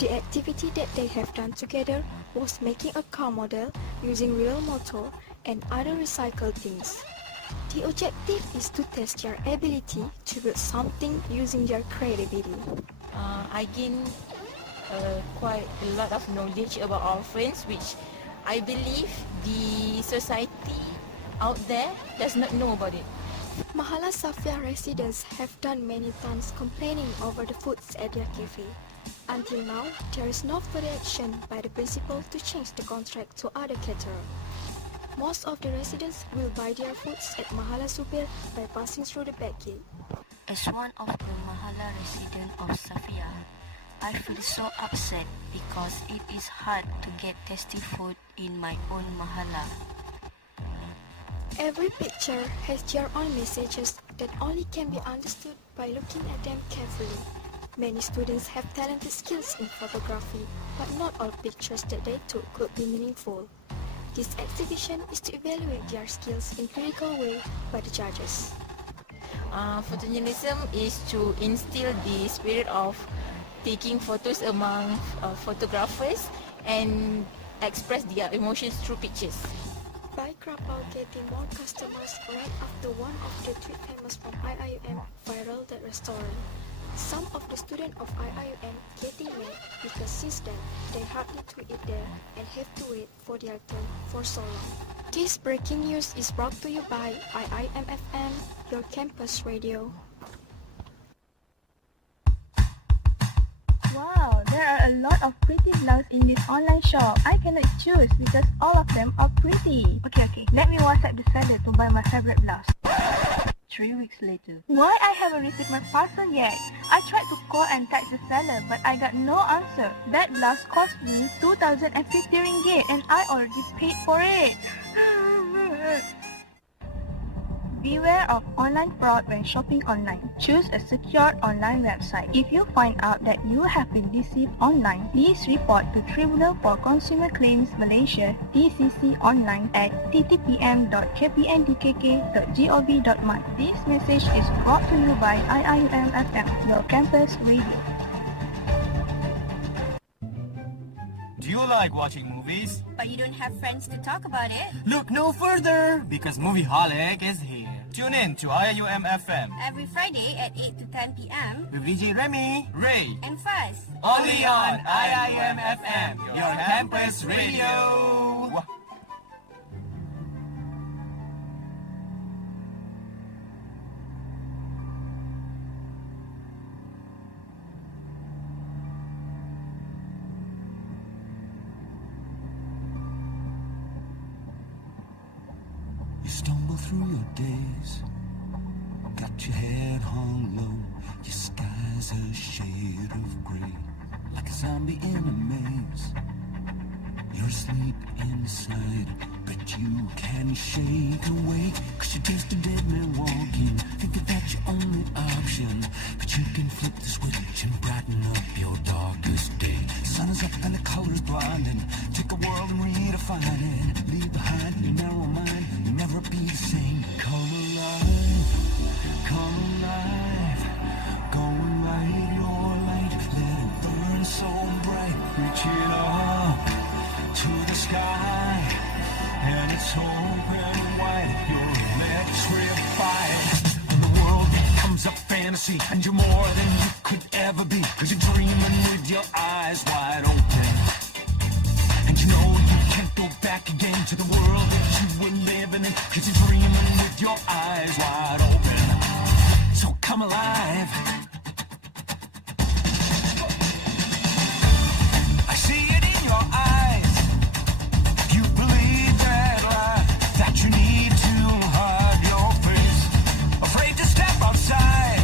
The activity that they have done together was making a car model using real motor and other recycled things. The objective is to test their ability to build something using their creativity. I gained quite a lot of knowledge about orphans, which I believe the society out there does not know about it. Mahala Safia residents have done many times complaining over the foods at their cafe. Until now, there is no further action by the principal to change the contract to other caterer. Most of the residents will buy their foods at Mahala Supir by passing through the back gate. As one of the Mahala residents of Safia, I feel so upset because it is hard to get tasty food in my own Mahala. Every picture has their own messages that only can be understood by looking at them carefully. Many students have talented skills in photography, but not all pictures that they took could be meaningful. This exhibition is to evaluate their skills in critical way by the judges. Photojournalism is to instill the spirit of taking photos among photographers and express their emotions through pictures. By Krapau getting more customers right after one of the tweet famous from IIUM viral that restaurant. Some of the students of IIUM getting mad because since then they hardly tweet it there and have to wait for their turn for so long. This breaking news is brought to you by IIM FM, your campus radio. Wow, there are a lot of pretty blouse in this online shop. I cannot choose because all of them are pretty. Okay, let me WhatsApp the seller to buy my favorite blouse. 3 weeks later. Why I haven't received my parcel yet? I tried to call and text the seller but I got no answer. That blouse cost me 2,050 ringgit and I already paid for it. Beware of online fraud when shopping online. Choose a secured online website. If you find out that you have been deceived online, please report to Tribunal for Consumer Claims Malaysia (TCC) online at ttpm.kpndkk.gov.my. This message is brought to you by IIUM FM, your campus radio. Do you like watching movies? But you don't have friends to talk about it? Look no further, because Movieholic is here. Tune in to IIUM FM Every Friday at 8 to 10 p.m. with DJ Remy, Ray, and Fuzz. only on IIUM FM, your campus radio. You stumble through your days, got your head hung low, your sky's a shade of grey, like a zombie in a maze. You're asleep inside, but you can't shake awake, 'cause you're just a dead man walking, thinking that's your only option. But you can flip the switch and brighten up your darkest day. The sun is up and the color's blinding, take a world and redefine it. Leave behind your narrow mind, you'll never be the same. Come alive, come alive, go and light your light, let it burn so bright, reach it up to the sky, and it's open wide, you're electrified. And the world becomes a fantasy, and you're more than you could ever be, 'cause you're dreaming with your eyes wide open. And you know you can't go back again to the world that you were living in, 'cause you're dreaming with your eyes wide open. So come alive. I see it in your eyes. You believe that lie, that you need to hide your face, afraid to step outside,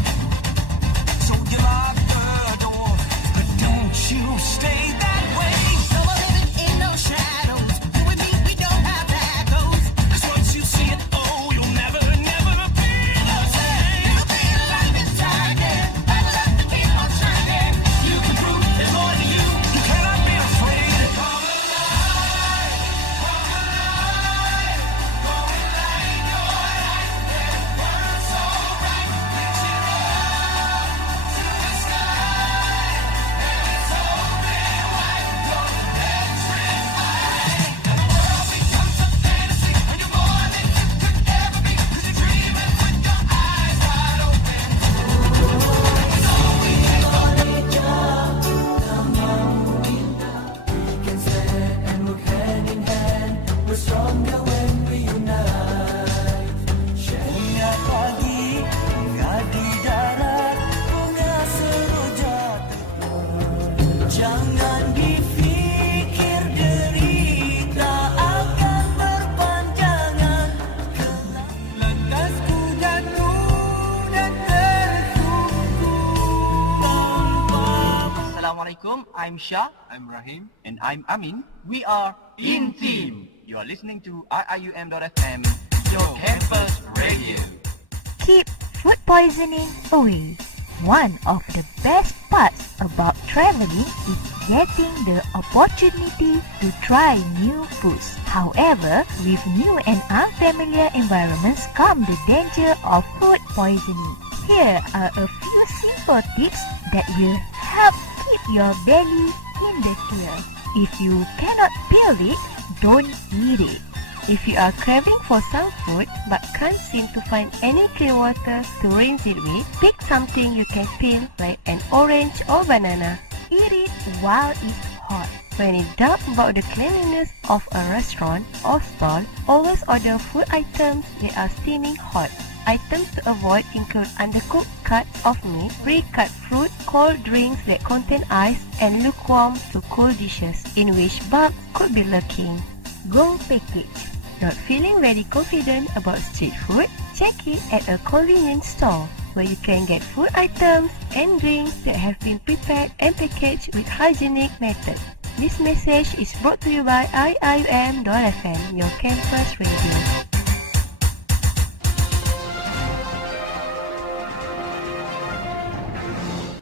so you lock the door. But don't you stay that way. No more living in those shadows. You and me, we don't have that ghost. 'Cause once you see it, oh, you'll never, never be the same. You'll be like this tiger, I love to keep on shining. You can prove there's more to you. You cannot be afraid. Come alive, come alive, go and light your light. Let it burn so bright, reach it up to the sky, and it's open wide, you're electrified. And the world becomes a fantasy, and you're more than you could ever be, 'cause you're dreaming with your eyes wide open. Can stand and work hand in hand. We're stronger when we unite. Bunga pagi, bunga di darat, bunga serujat. Jangan difikir derita akan berpanjangan. Lantasku jatuh dan tertunggu tanpa. Assalamualaikum, I'm Shah. I'm Rahim. And I'm Amin. We are In Team. You are listening to IIUM.FM, your campus radio. Keep food poisoning away. One of the best parts about traveling is getting the opportunity to try new foods. However, with new and unfamiliar environments come the danger of food poisoning. Here are a few simple tips that will help keep your belly in the clear. If you cannot peel it, don't eat it. If you are craving for some food but can't seem to find any clear water to rinse it with, pick something you can peel like an orange or banana. Eat it while it's hot. When in doubt about the cleanliness of a restaurant or stall, always order food items that are steaming hot. Items to avoid include undercooked cuts of meat, pre-cut fruit, cold drinks that contain ice, and lukewarm to cool dishes in which bugs could be lurking. Go package. Not feeling very confident about street food? Check it at a convenience store where you can get food items and drinks that have been prepared and packaged with hygienic methods. This message is brought to you by IIUM.FM, your campus radio.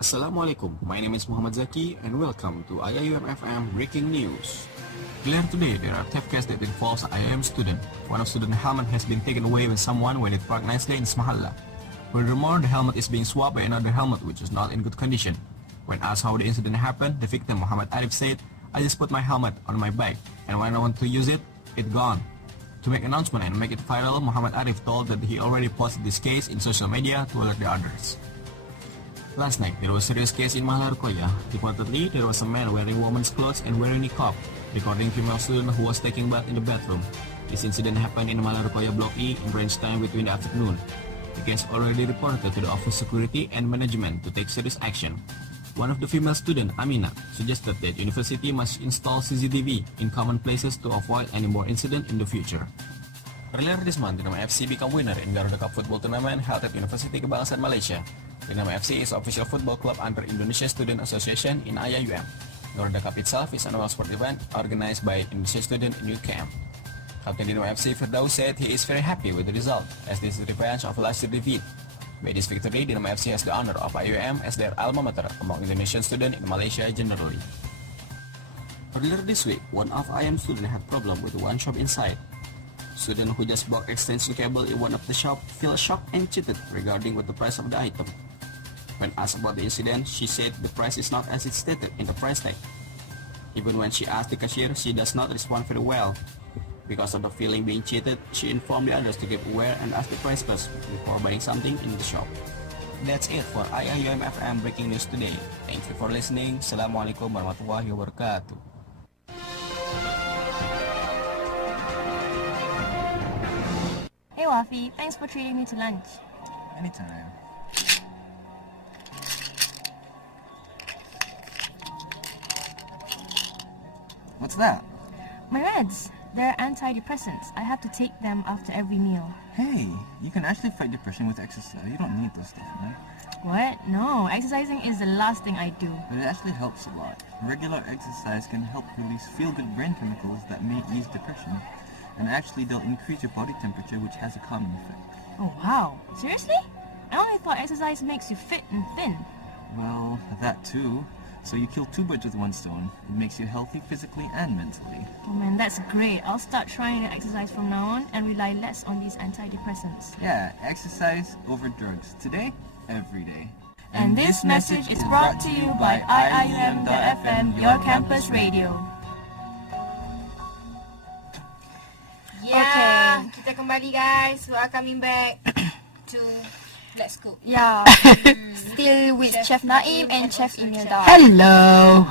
Assalamualaikum, my name is Muhammad Zaki and welcome to IIUM FM Breaking News. Clear today, there are theft cases that involves IIM student. One of student helmet has been taken away when someone went it parked nicely in Smahalla. Furthermore, the helmet is being swapped by another helmet which is not in good condition. When asked how the incident happened, the victim Muhammad Arif said, "I just put my helmet on my bike and when I want to use it, it's gone." To make announcement and make it viral, Muhammad Arif told that he already posted this case in social media to alert the others. Last night, there was a serious case in Mahalarkoya. Reportedly, there was a man wearing woman's clothes and wearing niqab, recording female student who was taking bath in the bathroom. This incident happened in Mahalarkoya Block E in range time between the afternoon. The case already reported to the Office Security and Management to take serious action. One of the female student, Amina, suggested that university must install CCTV in common places to avoid any more incident in the future. Earlier this month, Dinamo FC became winner in Garuda Cup football tournament held at University Kebangsaan Malaysia. Dinamo FC is official football club under Indonesia Student Association in IIUM. Garuda Cup itself is an annual sport event organized by Indonesia Student in UKM. Captain Dinamo FC Firdaus said he is very happy with the result, as this is the revenge of last year's defeat. By this victory, Dinamo FC has the honor of IIUM as their alma mater among Indonesian students in Malaysia generally. Earlier this week, one of IIM students had problem with one shop inside. Student who just bought extension cable in one of the shop feel shocked and cheated regarding with the price of the item. When asked about the incident, she said the price is not as it stated in the price tag. Even when she asked the cashier, she does not respond very well. Because of the feeling being cheated, she informed the others to get aware and ask the price first before buying something in the shop. That's it for IIUM FM Breaking News today. Thank you for listening. Assalamualaikum warahmatullahi wabarakatuh. Hey Afie, thanks for treating me to lunch. Anytime. What's that? My meds. They're antidepressants. I have to take them after every meal. Hey, you can actually fight depression with exercise. You don't need those stuff, right? What? No, exercising is the last thing I do. But it actually helps a lot. Regular exercise can help release feel-good brain chemicals that may ease depression. And actually, they'll increase your body temperature, which has a calming effect. Oh wow. Seriously? I only thought exercise makes you fit and thin. Well, that too. So you kill two birds with one stone. It makes you healthy physically and mentally. Oh man, that's great. I'll start trying to exercise from now on and rely less on these antidepressants. Yeah, exercise over drugs. Today, every day. And this message is brought to you by IIUM.FM, your campus radio. Yeah, kita kembali guys. We are coming back to Let's Cook. Yeah, still with Chef Naim and Chef Imelda. Hello.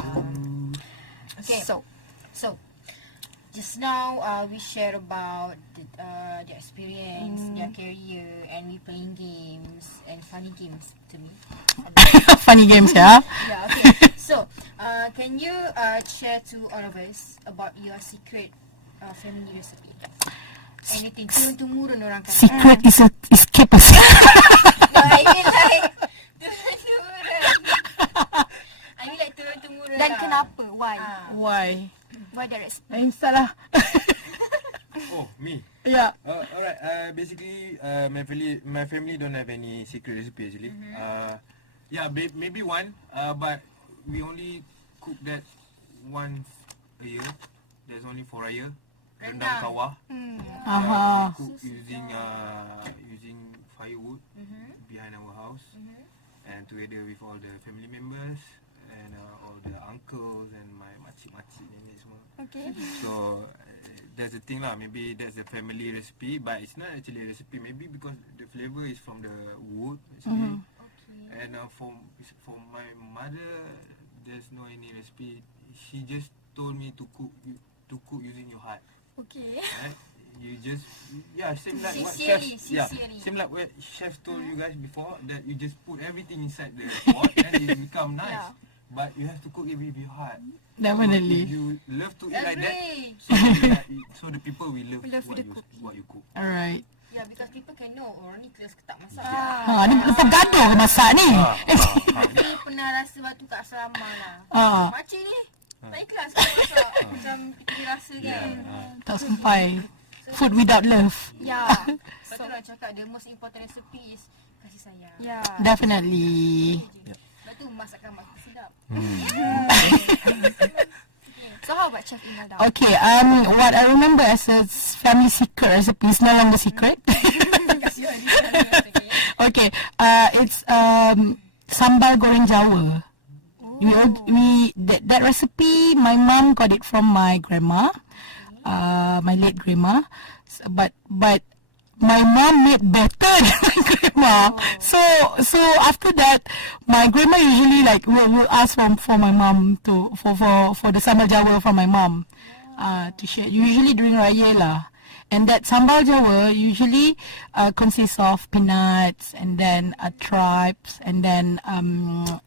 Okay, so just now we share about their experience, their career, and we playing games and funny games to me. Funny games, yeah? Yeah, okay. So, can you share to all of us about your secret family recipe? Anything, turun-temurun orang kata. Secret is escape us. I mean like turun-temurun. Dan kenapa? Why? Why? Why the recipe? Salah. Oh, me? Yeah. Alright, basically, my family don't have any secret recipe actually. Yeah, maybe one. But we only cook that once a year. There's only for raya. Rendang kawah. We cook using firewood behind our house, and together with all the family members and all the uncles and my makcik nenek semua. Okay. So that's the thing lah. Maybe that's the family recipe, but it's not actually a recipe. Maybe because the flavor is from the wood actually. And for my mother, there's no any recipe. She just told me to cook using your heart. Okay. Right? You just same like what Sincerely. same like what chef told you guys before, that you just put everything inside the pot and it become nice. Yeah. But you have to cook it with your heart. Definitely. So if you love to eat like that, so the people will love what you cook. Alright. Yeah, because people can know orang ni kelas ke tak masak. Ni lepas gaduh ke masak ni. Ni pernah rasa waktu kat asrama lah. Makcik ni tak ikhlas kalau masak. Macam kita rasa kan. Tak sampai. Food without love. Yeah. Lepas tu lah cakap the most important recipe is kasih sayang. Yeah. Definitely. Lepas tu masakan mak sedap. So how about Chef Imelda? Okay, what I remember as a family secret recipe is no longer secret. Okay, it's sambal goreng Jawa. That recipe, my mom got it from my grandma, my late grandma, but my mom made better than my grandma. So after that, my grandma usually will ask for my mom for the sambal Jawa from my mom to share. Usually during Raya lah. And that sambal Jawa usually consists of peanuts and then tripes and then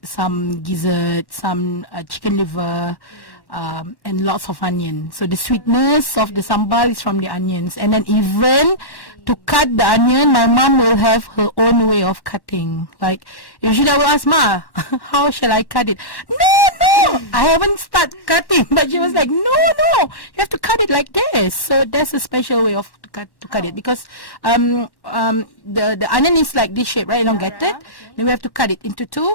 some gizzard, some chicken liver. And lots of onion. So the sweetness of the sambal is from the onions. And then even to cut the onion, my mom will have her own way of cutting. Like usually I will ask Ma, how shall I cut it? No, I haven't started cutting. But she was like, no, you have to cut it like this. So that's a special way of to cut it because the onion is like this shape, right? Elongated. Then we have to cut it into two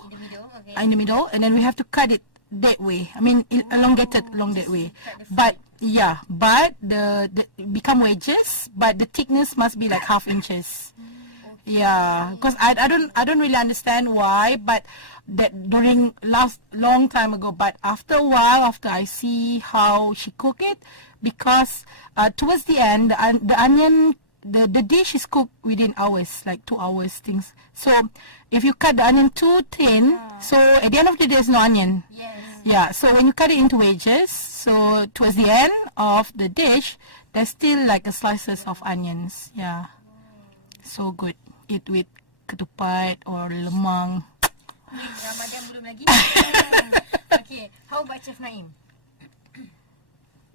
in the middle, and then we have to cut it that way. I mean, elongated along that way. But the become wedges. But the thickness must be like 1/2 inches. Yeah, because I don't really understand why. But that during long time ago. But after a while, after I see how she cook it, because towards the end, the onion. The dish is cooked within hours, like 2 hours things. So if you cut the onion too thin, so at the end of the day there's no onion. Yes. Yeah, so when you cut it into wedges, so towards the end of the dish, there's still like a slices of onions. Yeah. So good. Eat with ketupat or lemang. Ramadan belum lagi. Okay, how about Chef Naim?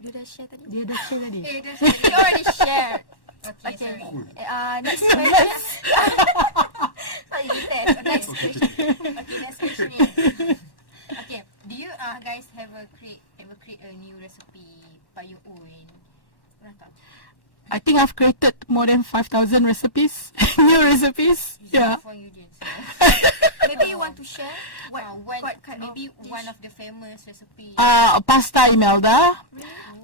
Dia dah share tadi. Dia dah share tadi. You already shared. Okay, sorry. Next question. Sorry, next question. Okay, next question is. Okay, do you guys ever create a new recipe by your own? Pernah tak? I think I've created more than 5,000 recipes, new recipes. Yeah. Before you did. So. Maybe you want to share what kind maybe of dish? one of the famous recipes. Pasta, Imelda.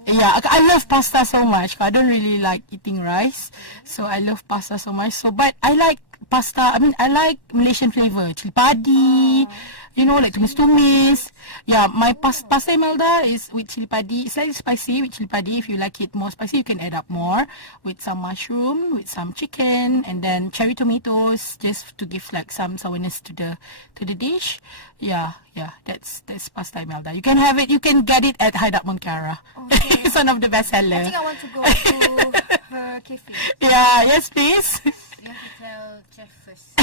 Yeah, I love pasta so much. I don't really like eating rice, so I love pasta so much. So, but I like pasta. I mean, I like Malaysian flavor, cili padi. Like tumis-tumis. Yeah, my pasta Imelda is with cili padi. It's slightly spicy with cili padi. If you like it more spicy, you can add up more with some mushroom, with some chicken, and then cherry tomatoes, just to give like some sourness to the dish. Yeah, that's pasta Imelda. You can have it. You can get it at Hideout Monkara. Okay. It's one of the best sellers. I think I want to go to her cafe. Yeah, yes, please. You have to tell Chef first.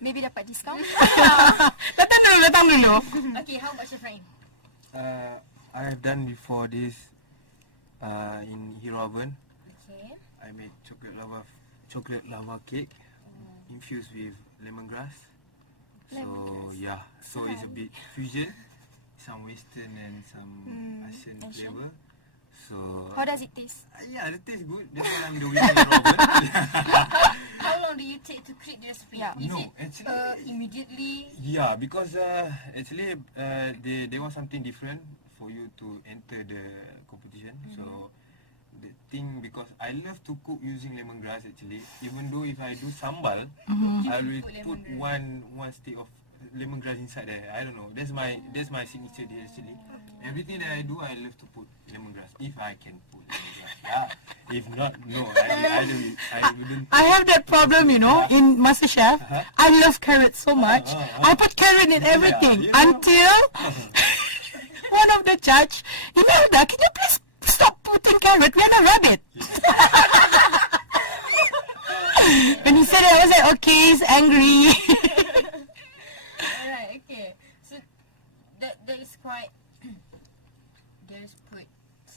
Maybe dapat discount. Datang dulu. Okay, how about Chef Naim? I have done before this in Hero Oven. Okay. I made chocolate lava cake infused with lemongrass. So it's a bit fusion, some western and some Asian flavor. So How does it taste? Yeah, the taste good. That's why I'm the winner, Robert. How long do you take to create the recipe? Is No, it actually, immediately? Yeah, because actually they want something different for you to enter the competition. So the thing, because I love to cook using lemongrass actually. Even though if I do sambal, I will put one stick of lemongrass inside there. I don't know. That's my signature dish actually. Everything that I do, I love to put lemongrass if I can put lemongrass. Yeah. If not, no. I wouldn't. I have that problem, you know, in MasterChef. I love carrot so much. I put carrot in everything until one of the judge, Imelda, can you please stop putting carrot? We're not rabbit. When he said it, I was like, okay, he's angry. Alright, okay. So that is quite. There's put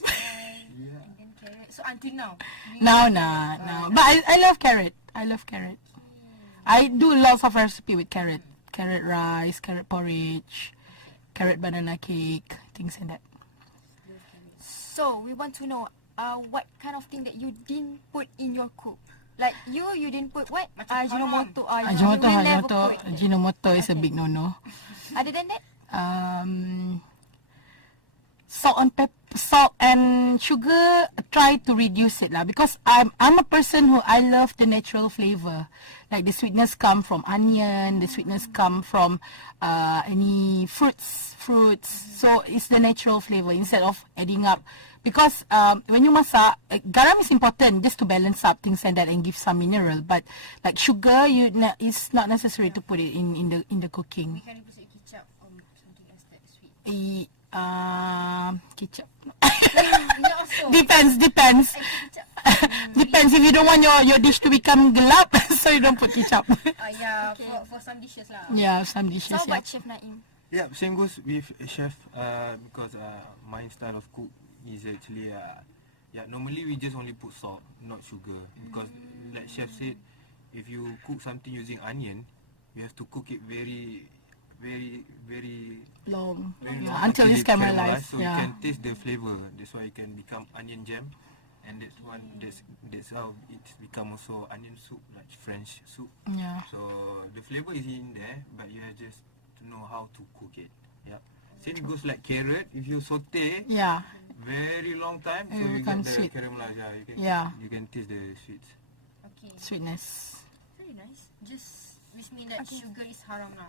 and then carrot. So until now. No. But I love carrot. I do lots of recipe with carrot. Carrot rice, carrot porridge, carrot banana cake, things like that. So we want to know what kind of thing that you didn't put in your cook. Like you didn't put what? Ajinomoto. Ajinomoto is a big no-no. Other than that? Salt and sugar, try to reduce it lah, because I'm a person who I love the natural flavor. Like the sweetness come from onion, the sweetness come from any fruits. So it's the natural flavor instead of adding up. Because when you masak, garam is important just to balance up things like that and give some mineral. But like sugar, it's not necessary to put it in the cooking. Can you put ketchup or something else that is sweet? Ketchup. Depends. Depends if you don't want your dish to become gelap, so you don't put ketchup. Yeah, for some dishes lah. Yeah, some dishes. So what, Chef Naim? Yeah, same goes with chef. Because my style of cook is actually normally we just only put salt, not sugar. Because like chef said, if you cook something using onion, you have to cook it very long, until it's caramelized. So you can taste the flavor. That's why it can become onion jam, and that's how it's become also onion soup, like French soup. Yeah. So the flavor is in there, but you have just to know how to cook it. Yeah. Same goes like carrot. If you saute, very long time, so you get the sweet. caramelized. You can taste the sweets. Okay. Sweetness. Very nice. Just which means that sugar is haram now.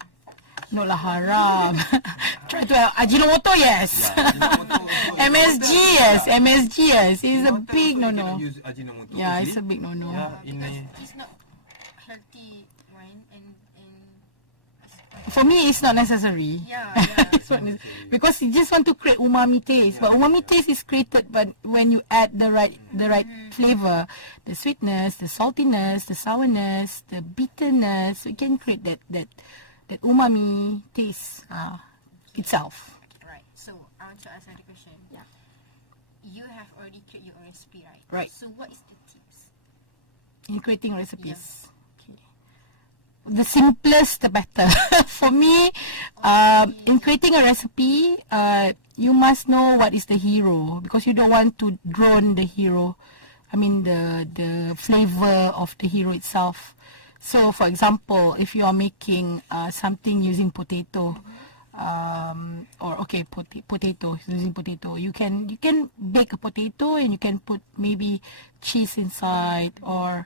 No lah, haram. Try to Ajinomoto, yes. MSG, yes. It's a big no-no. Yeah, it's a big no-no. It's not healthy, right? And for me, it's not necessary. It's not because you just want to create umami taste. But umami taste is created, but when you add the right flavor, the sweetness, the saltiness, the sourness, the bitterness, we can create that umami taste itself. Right. So I want to ask another question. Yeah. You have already created your own recipe, right? Right. So what is the tips in creating recipes? The simplest, the better. For me, in creating a recipe, you must know what is the hero, because you don't want to drown the hero. I mean the flavor of the hero itself. So, for example, if you are making something using potato, potato using potato, you can bake a potato and you can put maybe cheese inside, or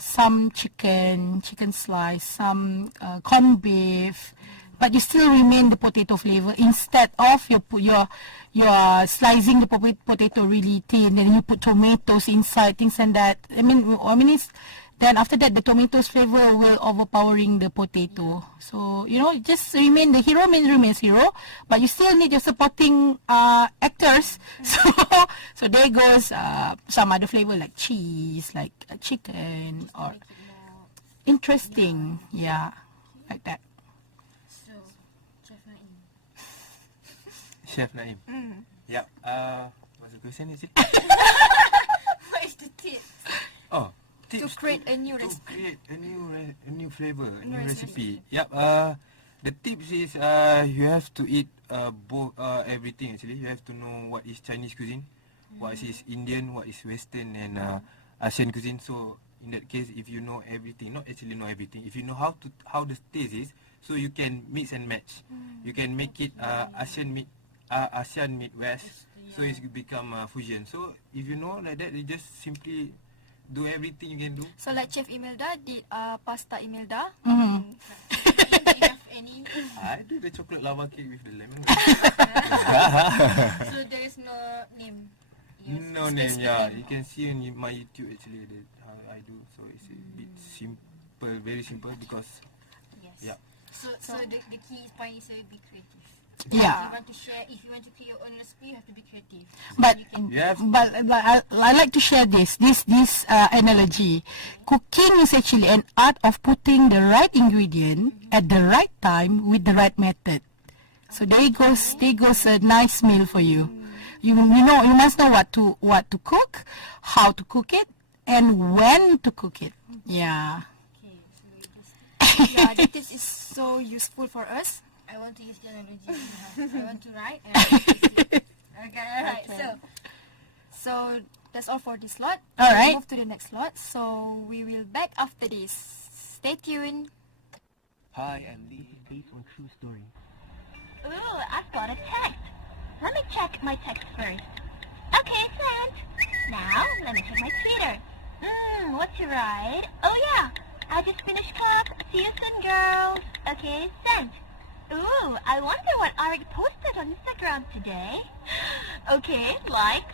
some chicken slice, some corned beef, but you still remain the potato flavor. Instead of you're slicing the potato really thin, and you put tomatoes inside, things like that. I mean it's. Then after that, the tomatoes flavor will overpowering the potato. So, just remain the hero, remains hero, but you still need your supporting actors. So there goes some other flavor like cheese, like chicken, or interesting. Yeah, like that. So, Chef Naim. Chef Naim. Yep. What's the question, is it? What is the tip? Oh. To create a new recipe. To create a new flavor, a new recipe. Yep. The tips is you have to eat both everything actually. You have to know what is Chinese cuisine, what is Indian, what is Western, and Asian cuisine. So in that case, if you know everything, not actually know everything, if you know how the taste is, so you can mix and match. You can make it Asian meet West, so it's become fusion. So if you know like that, you just simply do everything you can do. So like Chef Imelda did pasta Imelda. Do you have any? I do the chocolate lava cake with the lemon. So there is no name. No name, yeah. You can see on my YouTube actually that how I do. So it's a bit simple, very simple because yeah. So the key point is to be creative. Yeah. If you want to share, if you want to create your own recipe, you have to be creative. So But you can I like to share this analogy. Cooking is actually an art of putting the right ingredient at the right time with the right method. So there goes a nice meal for you. You must know what to cook, how to cook it, and when to cook it. Yeah. Yeah, this is so useful for us. I want to use the analogy. I want to write. And I want to use it. Okay, alright. So that's all for this slot. All right. Move to the next slot. So we will back after this. Stay tuned. Hi, I'm Lee. Based on true story. Ooh, I've got a text. Let me check my text first. Okay, sent. Now, let me check my Twitter. What's your ride? Oh yeah, I just finished class. See you soon, girls. Okay, sent. Ooh, I wonder what Arik posted on Instagram today. Okay, like.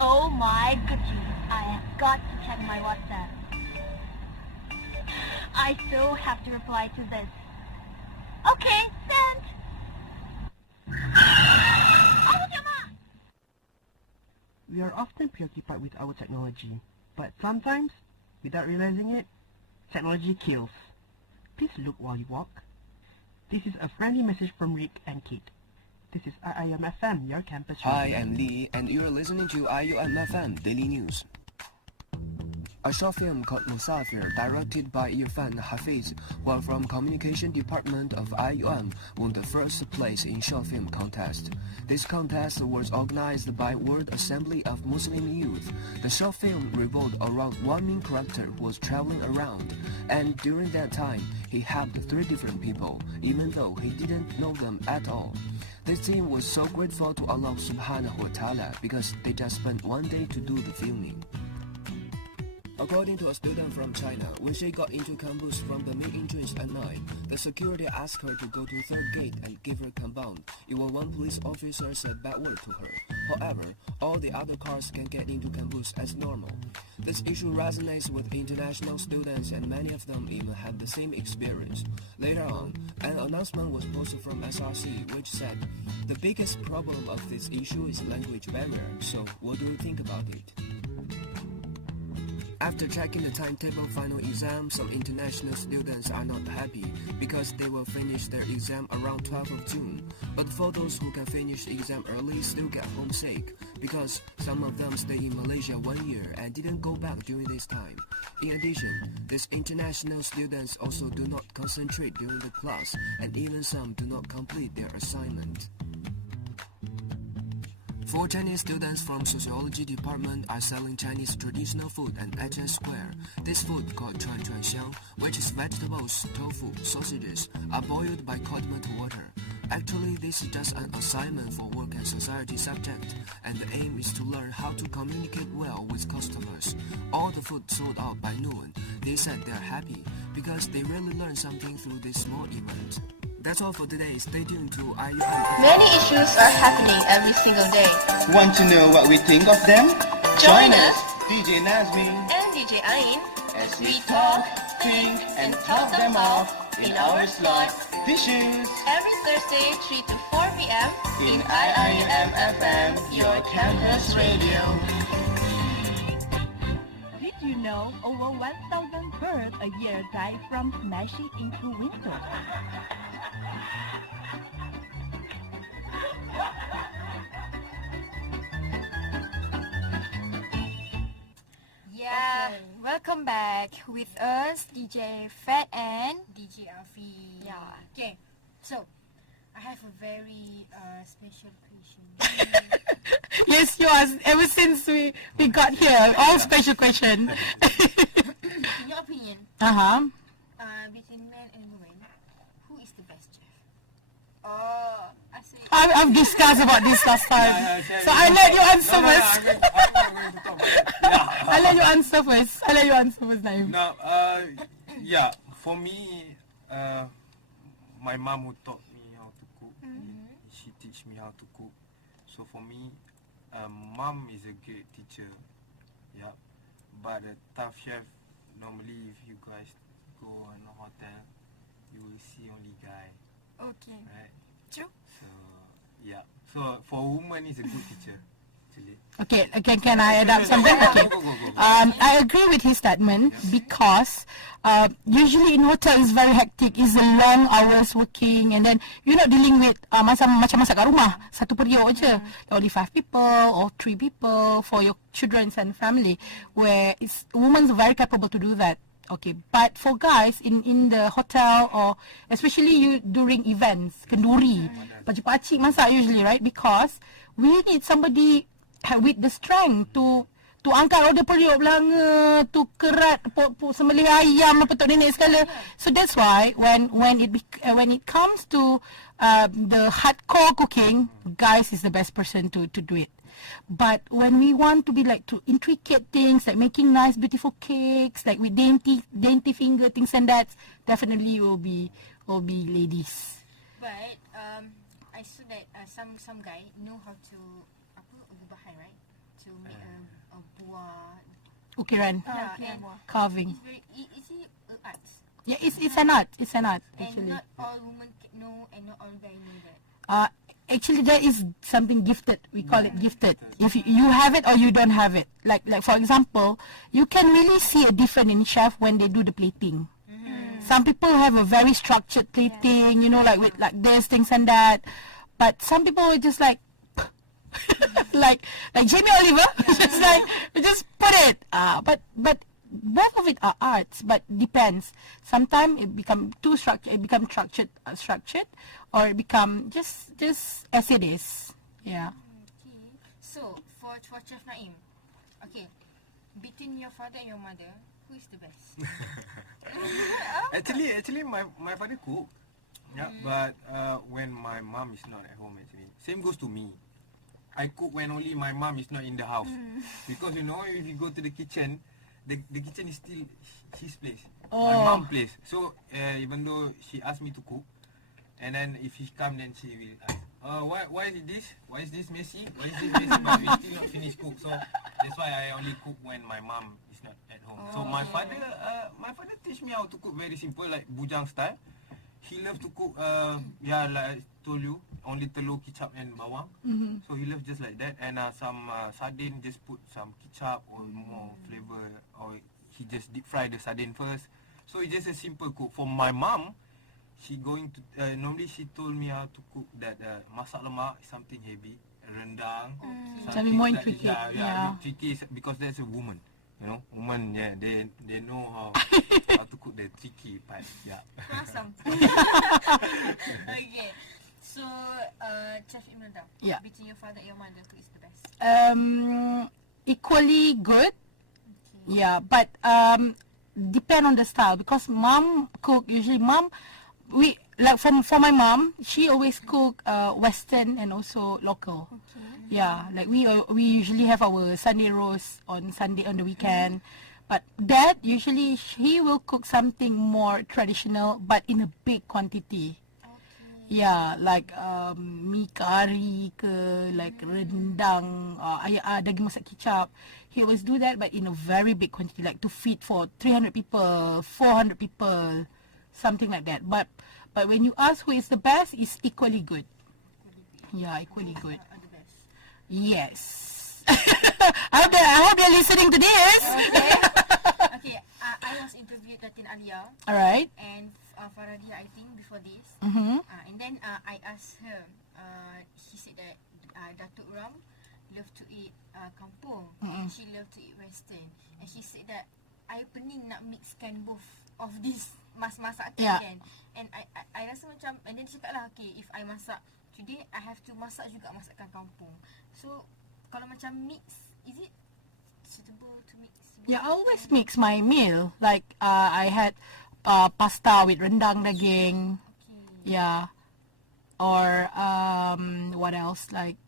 Oh my goodness, I have got to check my WhatsApp. I still have to reply to this. Okay, sent. We are often preoccupied with our technology, but sometimes, without realizing it, technology kills. Please look while you walk. This is a friendly message from Rick and Kate. This is IIM FM, your campus radio. Hi, I'm Lee, and you're listening to IIM FM Daily News. A short film called Musafir, directed by Irfan Hafiz, while from Communication Department of IUM, won the first place in short film contest. This contest was organized by World Assembly of Muslim Youth. The short film revolved around one main character who was traveling around, and during that time, he helped 3 different people, even though he didn't know them at all. This team was so grateful to Allah subhanahu wa ta'ala because they just spent one day to do the filming. According to a student from China, when she got into campus from the main entrance at night, the security asked her to go to third gate and give her compound, even one police officer said bad word to her. However, all the other cars can get into campus as normal. This issue resonates with international students and many of them even have the same experience. Later on, an announcement was posted from SRC which said, the biggest problem of this issue is language barrier, so what do you think about it? After checking the timetable final exam, some international students are not happy because they will finish their exam around 12th of June. But for those who can finish the exam early still get homesick because some of them stay in Malaysia 1 year and didn't go back during this time. In addition, these international students also do not concentrate during the class and even some do not complete their assignment. 4 Chinese students from Sociology Department are selling Chinese traditional food at HS Square. This food, called Chuan Chuan Xiang, which is vegetables, tofu, sausages, are boiled by condiment water. Actually, this is just an assignment for work and society subject, and the aim is to learn how to communicate well with customers. All the food sold out by noon. They said they're happy because they really learned something through this small event. That's all for today. Stay tuned to IUM. Many issues are happening every single day. Want to know what we think of them? Join us, DJ Nazmi, and DJ Ain, as we talk, think, and talk them out in our slot. Issues every Thursday 3 to 4 p.m. in IIM FM, your campus radio. Did you know over 1,000 birds a year die from smashing into windows? Yeah, welcome back with us, DJ Fath and DJ Afie. Yeah. Okay, so I have a very special question. Yes, you are. Ever since we got here, all special question. In your opinion, between men and women, who is the best chef? Oh, I see. I've discussed about this last time. So I let you answer first. I let you answer first, Naim. Now, yeah, for me, my mom who taught me how to cook. She teach me how to cook. So for me, mom is a great teacher. Yeah, but a tough chef, normally if you guys go in a hotel, you will see only guy. Okay. Right? True. So yeah. So for woman, is a good teacher. Okay, can I add up something? Okay. Go. I agree with his statement because usually in hotel is very hectic. It's a long hours working and then you're not dealing with macam masak kat rumah. Satu periuk je. Only 5 people or 3 people for your children and family. Where it's women are very capable to do that. Okay, but for guys in the hotel or especially you during events, kenduri, pakcik masak usually, right? Because we need somebody with the strength to angkat roda periuk belanga, to kerat sembelih ayam apa tok nenek segala. So that's why when it comes to the hardcore cooking, guys is the best person to do it. But when we want to be like to intricate things like making nice beautiful cakes like with dainty finger things and that, definitely will be ladies. But I saw that some guy know how to bahan, right? To make a buah. Ukiran. And Carving. It's very, is it art? Yeah, it's an art. It's an art actually. And not all women know and not all guys know that. Actually, there is something gifted. We call it gifted. If you have it or you don't have it. Like for example, you can really see a difference in chef when they do the plating. Some people have a very structured plating, you know, like with like this things and that. But some people are just like like Jamie Oliver, just put it. But both of it are arts, but depends. Sometimes it become too structured. It become structured, or it become just as it is. Yeah. Okay. So for Chef Naim, okay, between your father and your mother, who is the best? Actually, my father cook. Yeah, but when my mom is not at home, actually, same goes to me. I cook when only my mom is not in the house, because you know if you go to the kitchen, the kitchen is still his place, my mom's place. So even though she asked me to cook, and then if he come, then she will ask, why is this messy? Why is this messy? But we still not finished cook. So that's why I only cook when my mom is not at home. So my father teach me how to cook very simple, like bujang style. He loves to cook, like I told you, only telur, kicap and bawang. So he loves just like that. And some sardine, just put some kicap or more flavor. Or he just deep fry the sardine first. So it's just a simple cook. For my mom, she going to, normally she told me how to cook that masak lemak is something heavy. Rendang. Something more intricate. Yeah, tricky because that's a woman. You know, women, they know how to cook the tricky part. Yeah. Awesome. Okay. So, Chef Imelda, between your father and your mother, who is the best? Equally good. Okay. Yeah, but depend on the style because mom cook usually. We like for my mom, she always cook Western and also local. Okay. Yeah, like we usually have our Sunday roast on Sunday on the weekend, but Dad usually he will cook something more traditional but in a big quantity. Okay. Yeah, like mi kari ke, like rendang, daging masak kicap. He always do that, but in a very big quantity, like to feed for 300 people, 400 people, something like that. But when you ask who is the best, it's equally good. Yeah, equally good. Yes. I hope they're listening to this. Okay. I was interviewed Datin Alia. Alright. And Faradia, I think, before this. And then I asked her. She said that Datuk Ram love to eat kampung. And she love to eat Western. And she said that I pening nak mixkan both of this masak Yeah. kan. And I rasa macam, and then dia cakap lah, okay, if I masak today, I have to masak juga masakan kampung. So kalau macam mix, is it suitable to mix? Yeah, I always mix my meal. Like I had pasta with rendang daging. Yeah. Or what else? Like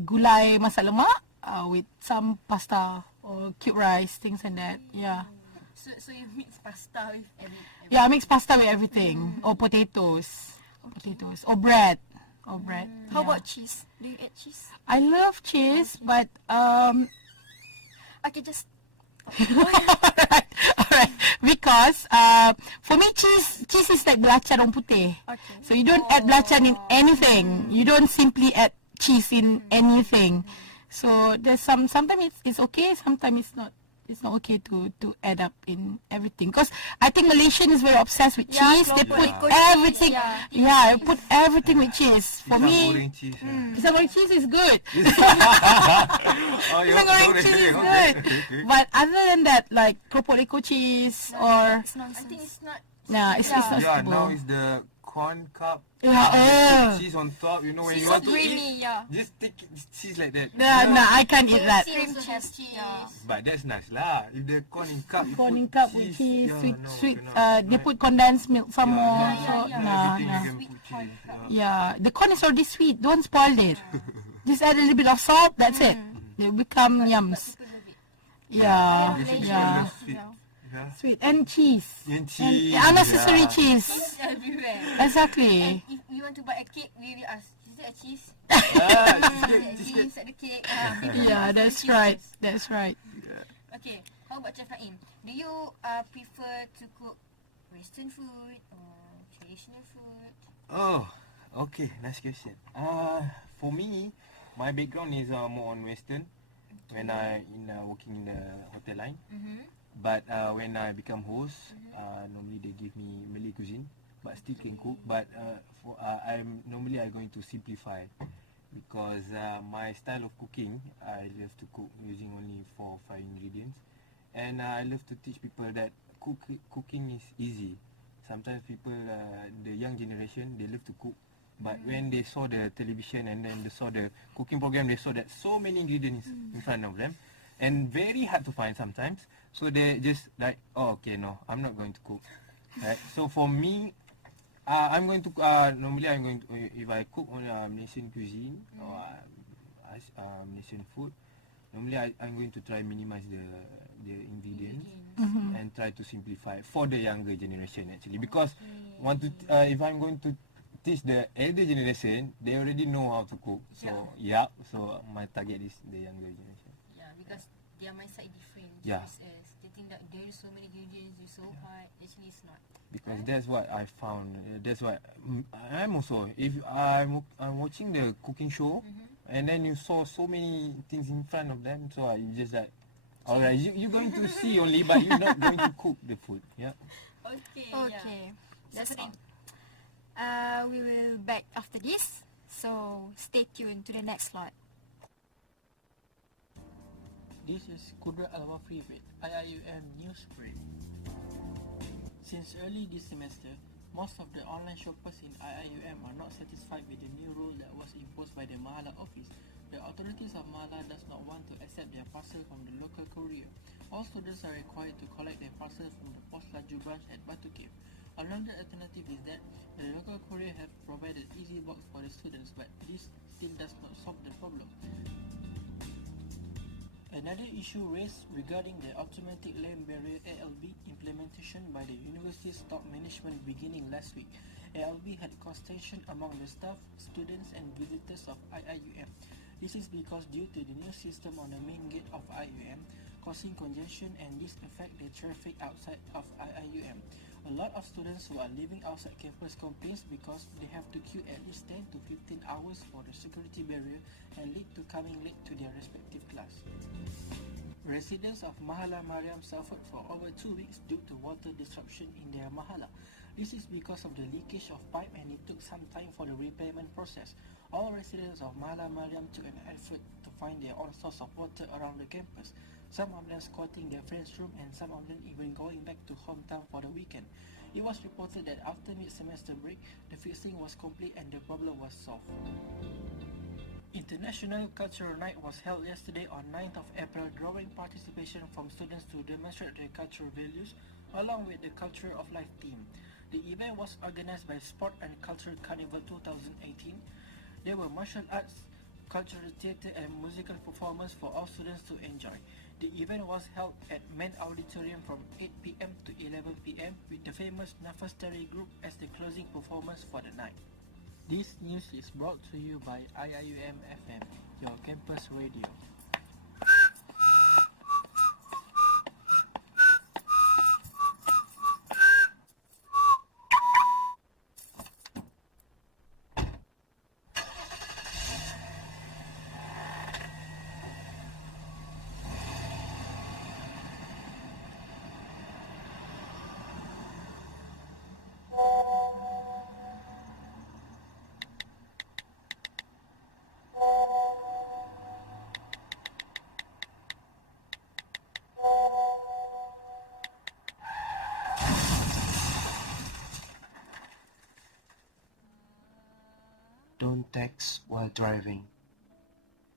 gulai masak lemak with some pasta or cube rice, things like that. Yeah. So you mix pasta with everything? Yeah, I mix pasta with everything. Or potatoes. Potatoes. Or bread. How about cheese? Do you eat cheese? I love cheese, but Okay, just alright. Because for me cheese is like belacan orang putih. Okay. So you don't add belacan in anything. You don't simply add cheese in anything. So there's sometimes it's okay, sometimes it's not okay to add up in everything. Because I think Malaysian is very obsessed with cheese. They put everything. Yeah, they put everything with cheese. For me, pisang goreng cheese is good. Pisang goreng cheese is good. But other than that, like keropok leko cheese or I think it's not. nah, it's not Yeah, suitable. now is the corn cup. Yeah, Cheese on top, you know when Cheese you want so to creamy, eat, yeah. just take cheese like that. nah, I can't eat that. Cream cheese. Yeah. But that's nice lah. If the corn in cup, you Corn in put cup with cheese, yeah, sweet. cannot. They put condensed milk some more. Yeah, So yeah. nah. Everything you can put cheese. Yeah, the corn is already sweet. Don't spoil it. Just add a little bit of salt. That's it. They become yums. Yeah, yeah. Yeah. Sweet and cheese. And cheese. Unnecessary yeah. cheese. Cheese everywhere. Exactly. If we want to buy a cake, we will ask, is there a cheese? Cheese at the cake. Yeah, that's right. That's right. Okay, how about Chef Naim? Do you prefer to cook Western food or traditional food? Oh, okay. Nice question. For me, my background is more on Western. When I working in the hotel line. But when I become host, normally they give me Malay cuisine, but still can cook. But I'm going to simplify, because my style of cooking, I love to cook using only 4 or 5 ingredients, and I love to teach people that cooking is easy. Sometimes people, the young generation, they love to cook, but when they saw the television and then they saw the cooking program, they saw that so many ingredients in front of them, and very hard to find sometimes. So they just like, oh, okay, no, I'm not going to cook. Right? So for me, I'm going to normally I'm going to, if I cook on Malaysian cuisine or Malaysian food, normally I'm going to try minimize the ingredients and try to simplify for the younger generation actually, because if I'm going to teach the elder generation, they already know how to cook. So so my target is the younger generation. Yeah, because their mindset is different. Yeah. They think that there is so many ingredients, it's so hard. Actually, it's not. Because that's what I found. That's why I'm also. If I'm watching the cooking show, and then you saw so many things in front of them, so you just like, alright, you're going to see only, but you're not going to cook the food. Yeah. Okay. Okay. That's all. We will back after this, so stay tuned to the next slot. This is Kudra Al-Wafri with IIUM News Brief. Since early this semester, most of the online shoppers in IIUM are not satisfied with the new rule that was imposed by the Mahala office. The authorities of Mahala does not want to accept their parcel from the local courier. All students are required to collect their parcels from the Pos Laju branch at Batu Cave. Another alternative is that the local courier have provided easy box for the students, but this still does not solve the problem. Another issue raised regarding the automatic land barrier ALB implementation by the university's top management beginning last week. ALB had caused tension among the staff, students and visitors of IIUM. This is because due to the new system on the main gate of IIUM, causing congestion, and this affect the traffic outside of IIUM. A lot of students who are living outside campus complains because they have to queue at least 10 to 15 hours for the security barrier and lead to coming late to their respective class. Residents of Mahala Mariam suffered for over 2 weeks due to water disruption in their Mahala. This is because of the leakage of pipe, and it took some time for the repairment process. All residents of Mahala Mariam took an effort to find their own source of water around the campus. some of them squatting their friend's room and some of them even going back to hometown for the weekend. It was reported that after mid-semester break, the fixing was complete and the problem was solved. International Cultural Night was held yesterday on 9th of April, drawing participation from students to demonstrate their cultural values along with the Culture of Life theme. The event was organized by Sport and Culture Carnival 2018. There were martial arts, cultural theatre and musical performance for all students to enjoy. The event was held at Main Auditorium from 8 p.m. to 11 p.m. with the famous Nafastari group as the closing performance for the night. This news is brought to you by IIUM FM, your campus radio. Don't text while driving.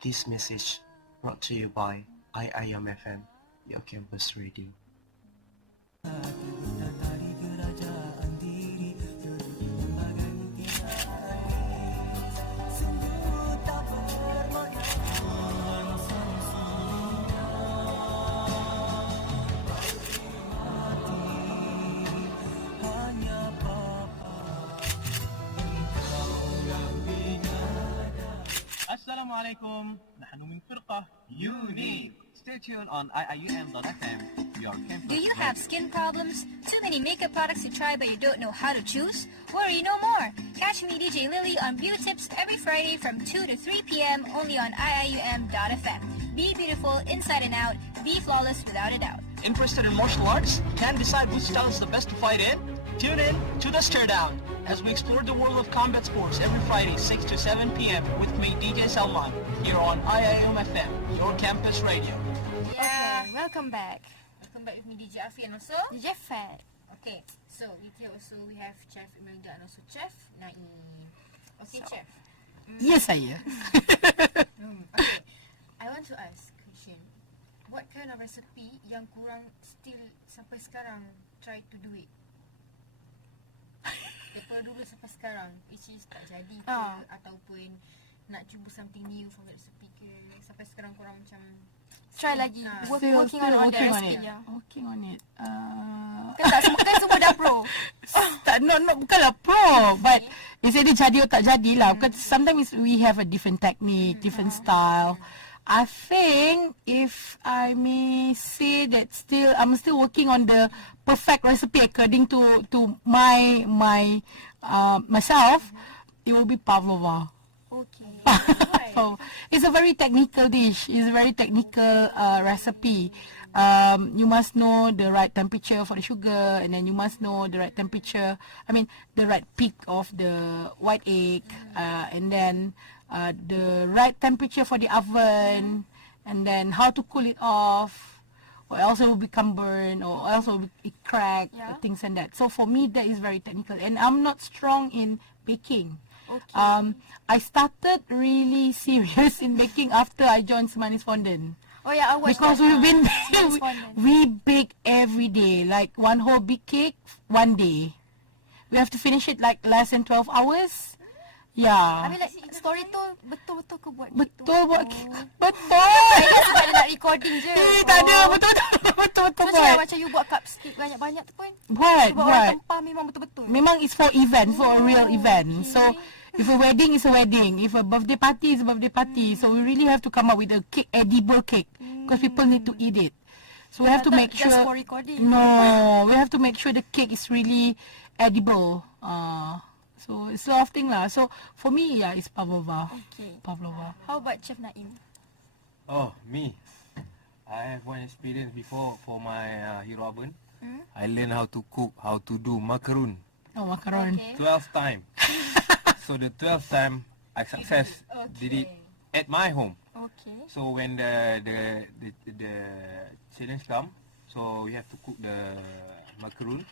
This message brought to you by IIM FM, your campus radio. Assalamualaikum. Nahnu min firqah unique. Stay tuned on IIUM.FM, your campus. Do you have skin problems? Too many makeup products to try but you don't know how to choose? Worry no more. Catch me DJ Lily on Beauty Tips every Friday from 2 to 3 p.m. only on IIUM.FM. Be beautiful inside and out. Be flawless without a doubt. Interested in martial arts? Can't decide which style is the best to fight in? Tune in to The Stare Down as we explore the world of combat sports every Friday 6 to 7 p.m. with me DJ Salman here on IIM FM, your campus radio. Yeah, welcome back. Welcome back with me DJ Afie and also DJ Fath. Okay, so here also we have Chef Imelda and also Chef Naim. Okay, Chef. Yes, saya. Okay, I want to ask question. What kind of recipe yang kurang still sampai sekarang try to do it? Daripada dulu sampai sekarang, which is tak jadi ke ataupun nak cuba something new for recipe ke, sampai sekarang korang macam try lagi. Working on the recipe. Working on it. Kan semua dah pro. Bukanlah pro, but it's either jadi atau tak jadilah. Because sometimes we have a different technique, different style. I think if I may say that I'm still working on the perfect recipe according to my myself, it will be pavlova. Okay. So it's a very technical dish. It's a very technical recipe. You must know the right temperature for the sugar, and then you must know the right temperature. I mean, the right peak of the white egg, and then the right temperature for the oven, and then how to cool it off, or else it will become burnt, or else it will crack, things and that. So for me, that is very technical, and I'm not strong in baking. Okay. I started really serious in baking after I joined Semanis Fondant. Oh yeah, I watched because that. we've been we bake every day, like one whole big cake one day. We have to finish it like less than 12 hours. Yeah. I mean like story tu betul-betul ke buat betul gitu? Buat betul. Saya sebab dia nak recording je. Tak ada, betul-betul Macam buat. macam you buat cupcake banyak-banyak tu pun. Buat. Orang tempah memang betul-betul. Memang it's for event, for a real event. So if a wedding is a wedding, if a birthday party is a birthday party. So we really have to come up with a cake, edible cake, because people need to eat it. So we have to make sure. Just for recording. No, we have to make sure the cake is really edible. So it's a lot of thing lah. So for me, yeah, it's pavlova. Okay. Pavlova. How about Chef Naim? Oh, me. I have one experience before for my hero oven. I learned how to cook, how to do macaron. Oh, macaron. Okay. 12 time. So the 12th time I did it at my home. Okay. So when the challenge come, so we have to cook the macaroon.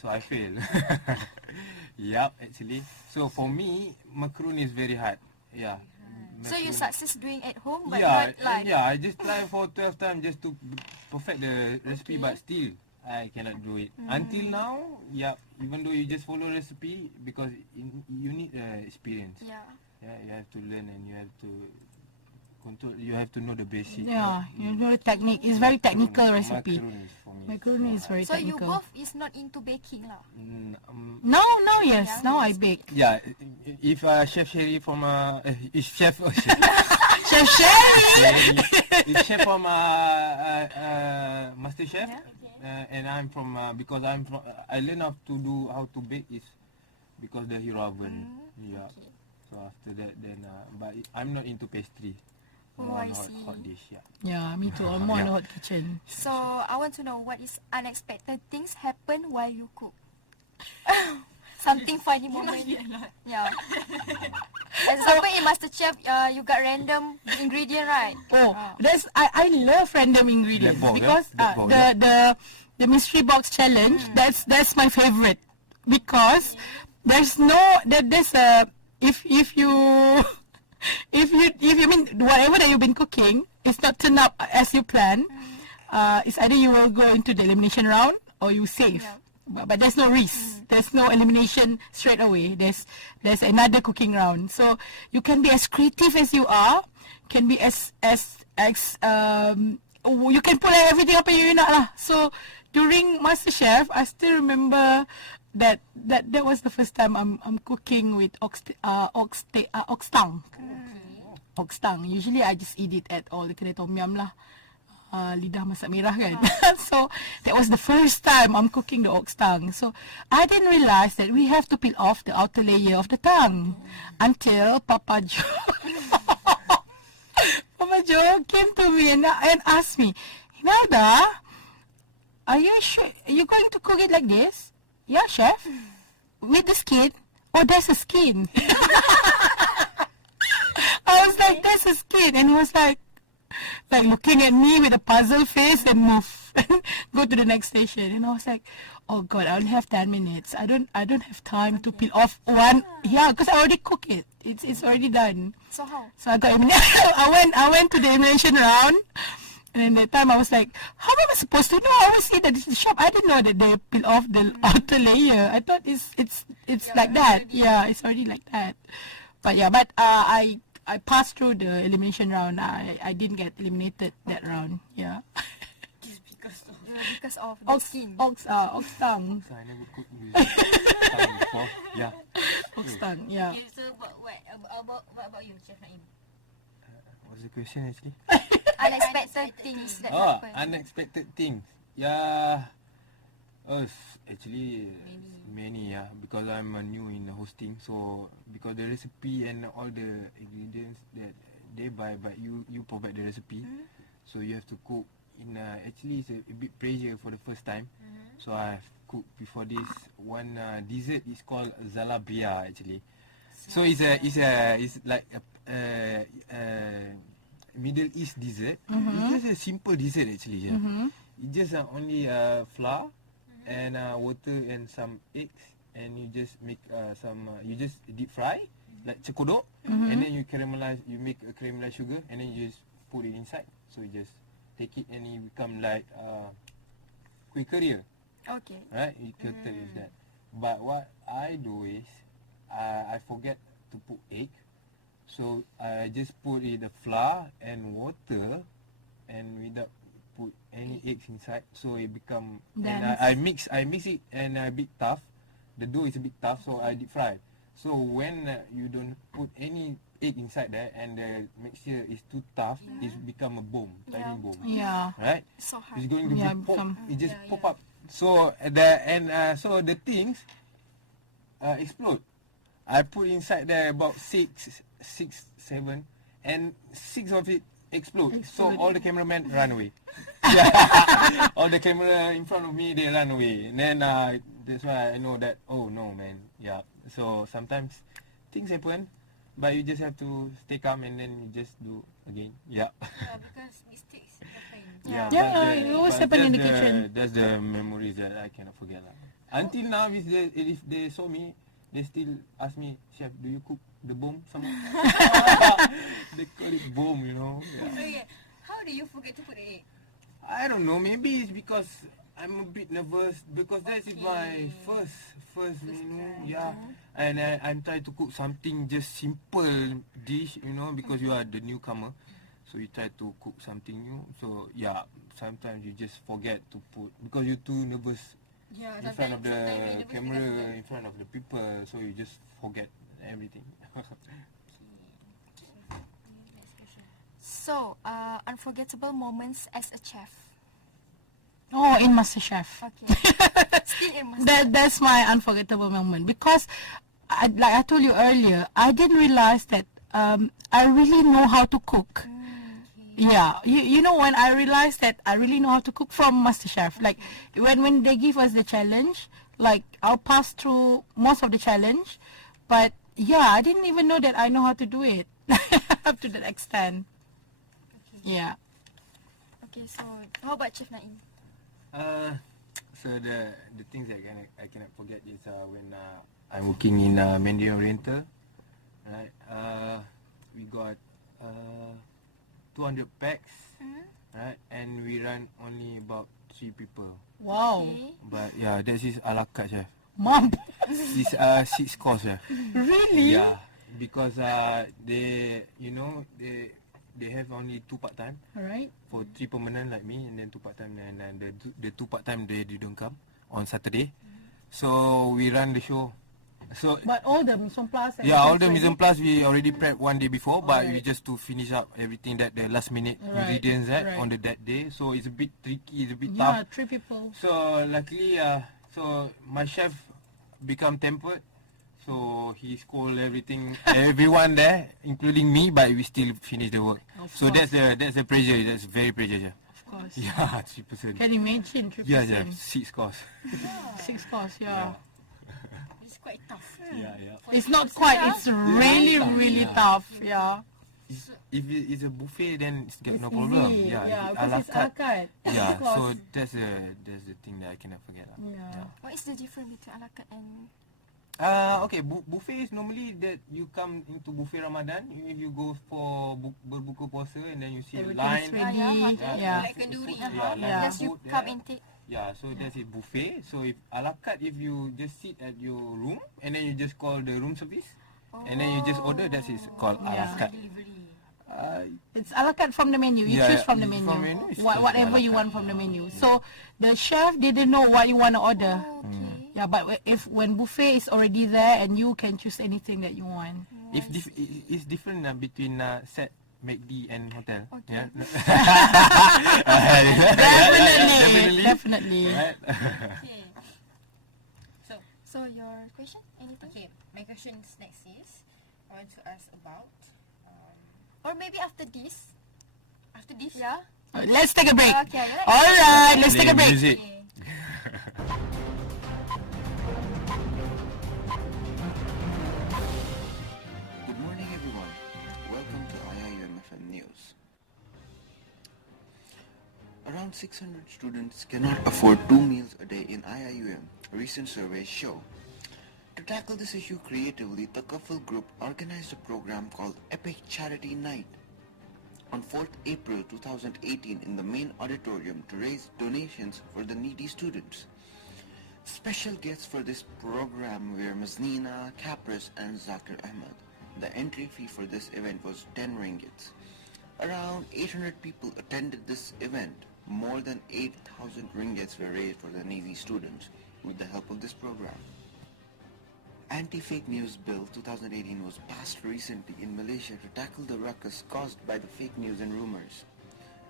So I fail. Yup, actually. So for me, macaroon is very hard. Yeah. So you success doing at home, but Yeah, not live. yeah. I just try for 12 times just to perfect the recipe, but still I cannot do it. Until now, yeah. Even though you just follow recipe, because you need experience. Yeah. Yeah, you have to learn and you have to control. You have to know the basic. Yeah, you know the technique. It's very technical recipe. Macaroon is for me. Macaroni is very So you technical. both is not into baking lah. No, yes. Now I bake. Yeah, if Chef Sherry from if Chef Chef Sherry. if Chef from Master Chef, and I'm from because I'm from I learn how to bake is because the hero oven. Yeah. Okay. So after that, then but I'm not into pastry. Oh, I see. Hot dish, yeah. Yeah, me too. I'm more on the hot kitchen. So I want to know what is unexpected things happen while you cook. Something funny moment. Yeah. Example in MasterChef, you got random ingredient, right? Oh, I love random ingredients because the mystery box challenge that's my favorite because there's if you mean whatever that you've been cooking, it's not turned up as you plan. It's either you will go into the elimination round or you save. But there's no risk. There's no elimination straight away. There's another cooking round. So you can be as creative as you are. Can be as you can put everything apa you nak lah. So during MasterChef, I still remember that was the first time I'm cooking with ox tongue. Ox tongue. Usually I just eat it at all the kedai tom yum lah. Lidah masak merah kan. So that was the first time I'm cooking the ox tongue. So I didn't realize that we have to peel off the outer layer of the tongue until Papa Joe came to me and asked me, Imelda, are you sure you're going to cook it like this? Yeah, chef. With the skin? Oh, there's a skin. I was like, there's a skin. And he was like looking at me with a puzzle face and move. Go to the next station. And I was like, oh God, I only have 10 minutes. I don't have time to peel off one. Yeah, because I already cooked it. It's already done. So how? So I got I went to the elimination round. And at that time I was like, how am I supposed to know? I always see that it's the shop. I didn't know that they peel off the outer layer. I thought it's like that. Yeah, it's already like that. But I passed through the elimination round. I didn't get eliminated that round. Yeah. Because of the skin. Ox tongue. I never cooked with tongue before. Yeah. Ox tongue. Yeah. Okay, so what about you, Chef Naim? What's the question actually? Unexpected things that happen. Unexpected things. Yeah. Actually many because I'm new in hosting, so because the recipe and all the ingredients that they buy, but you provide the recipe, so you have to cook in actually it's a bit pressure for the first time. So I've cooked before this one dessert is called zalabia actually. So it's like a Middle East dessert. It's just a simple dessert actually. Yeah. It's just only flour and water and some eggs, and you just make you just deep fry like cekodok, and then you caramelize. You make a caramelized sugar, and then you just put it inside. So you just take it and it become like kuih keria. Okay. Right, you coated with that. But what I do is I forget to put egg. So I just put in the flour and water, and without put any eggs inside, so it become. And I mix it and a bit tough. The dough is a bit tough, so I deep fry. So when you don't put any egg inside there and the mixture is too tough, it's become a bomb, tiny bomb. Yeah. Right. So hard. It's going to be pop. It just pop up. So so the things explode. I put inside there about 6, 7, and 6 of it explode. So all the cameramen run away. All the camera in front of me, they run away. And then that's why I know that, oh no man, yeah. So sometimes things happen, but you just have to stay calm and then you just do again. Yeah. Yeah, because mistakes happen. Yeah, it always happen in the kitchen. That's the memories that I cannot forget lah. Until now, if they saw me, they still ask me, Chef, do you cook the bomb somehow? They call it bomb, you know. Yeah. So yeah, how do you forget to put the egg? I don't know. Maybe it's because I'm a bit nervous because that is my first menu. Yeah, and I'm trying to cook something just simple dish, you know, because you are the newcomer, so you try to cook something new. So yeah, sometimes you just forget to put because you're too nervous in front of the camera, in front of the people, so you just forget everything. So, unforgettable moments as a chef. Oh, in MasterChef. Okay. Still in MasterChef. That's my unforgettable moment because, like I told you earlier, I didn't realize that I really know how to cook. Yeah, you know when I realized that I really know how to cook from MasterChef. Like when they give us the challenge, like I'll pass through most of the challenge, but yeah, I didn't even know that I know how to do it up to that extent. Yeah. Okay, so how about Chef Naim? So the things that I cannot forget is when I'm working in Mandarin Oriental, right? We got 200 packs, right? And we run only about 3 people. Wow. But yeah, that is a la carte, chef. Mom. This 6 course, chef. Really? Yeah, because they have only 2 part-time. Alright. For 3 permanent like me and then 2 part-time, and the 2 part-time they didn't come on Saturday. So we run the show. So but all the mise en place. All the mise en place we already prepped one day before, but we just to finish up everything that the last minute ingredients on that day. So it's a bit tricky, it's a bit tough. Yeah, 3 people. So luckily, so my chef become tempered. So he scold everyone there, including me, but we still finish the work. So that's the pressure. That's very pressure. Yeah. Of course. Yeah, 3%. Can you imagine 3%? Yeah, 6 course. 6 course, yeah. It's quite tough. Yeah. It's not quite. It's really tough. Yeah. If it's a buffet, then it's got no easy. problem. Yeah, because it's a la carte. Yeah, so that's the thing that I cannot forget. Yeah. What is the difference between a la carte and? Okay, buffet is normally that you come into buffet Ramadan. If you go for berbuka puasa and then you see a line. Ready. Yeah. Like kenduri. Just you come and take. Yeah, so that's a buffet. So if a la carte, if you just sit at your room and then you just call the room service, and then you just order, that is called a la carte. It's a la carte from the menu. You choose from the menu. Whatever you want from the menu. So the chef didn't know what you want to order. Yeah, but when buffet is already there and you can choose anything that you want. It's different between set, McD and hotel. Okay. Yeah. Definitely. Right? Okay. So your question? Anything? Okay, my question next is, I want to ask about, or maybe after this. After this? Yeah. Let's take a break. Okay. Alright, let's take a break. Music. Good morning, everyone. Welcome to IIUM News. Around 600 students cannot afford 2 meals a day in IIUM, recent surveys show. To tackle this issue creatively, the Kuffel Group organized a program called Epic Charity Night on 4th April 2018 in the main auditorium to raise donations for the needy students. Special guests for this program were Ms. Nina, Capris and Zakir Ahmed. The entry fee for this event was 10 ringgits. Around 800 people attended this event. More than 8,000 ringgits were raised for the needy students with the help of this program. Anti-Fake News Bill 2018 was passed recently in Malaysia to tackle the ruckus caused by the fake news and rumors.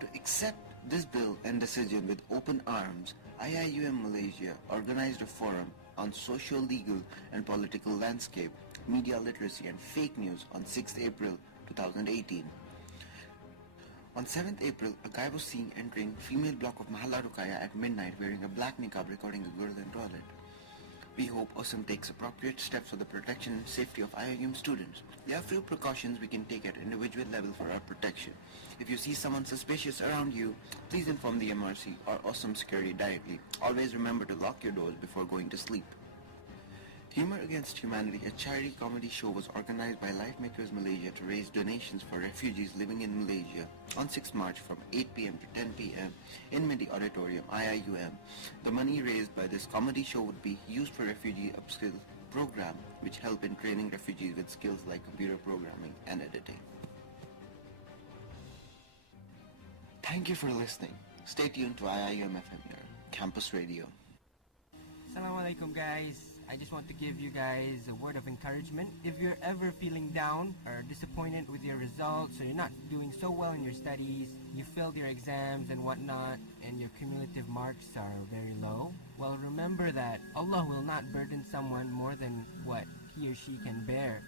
To accept this bill and decision with open arms, IIUM Malaysia organized a forum on social, legal and political landscape, media literacy and fake news on 6th April 2018. On 7th April, a guy was seen entering female block of Mahalla Rukaya at midnight wearing a black niqab recording a girl in toilet. We hope Awesome takes appropriate steps for the protection and safety of IIUM students. There are few precautions we can take at individual level for our protection. If you see someone suspicious around you, please inform the MRC or Awesome Security directly. Always remember to lock your doors before going to sleep. Humor Against Humanity, a charity comedy show, was organized by Life Makers Malaysia to raise donations for refugees living in Malaysia on 6 March from 8 p.m. to 10 p.m. in Midi Auditorium, IIUM. The money raised by this comedy show would be used for refugee upskill program, which help in training refugees with skills like computer programming and editing. Thank you for listening. Stay tuned to IIUM FM, your campus radio. Assalamualaikum guys. I just want to give you guys a word of encouragement. If you're ever feeling down or disappointed with your results, or you're not doing so well in your studies, you failed your exams and whatnot, and your cumulative marks are very low, well, remember that Allah will not burden someone more than what he or she can bear,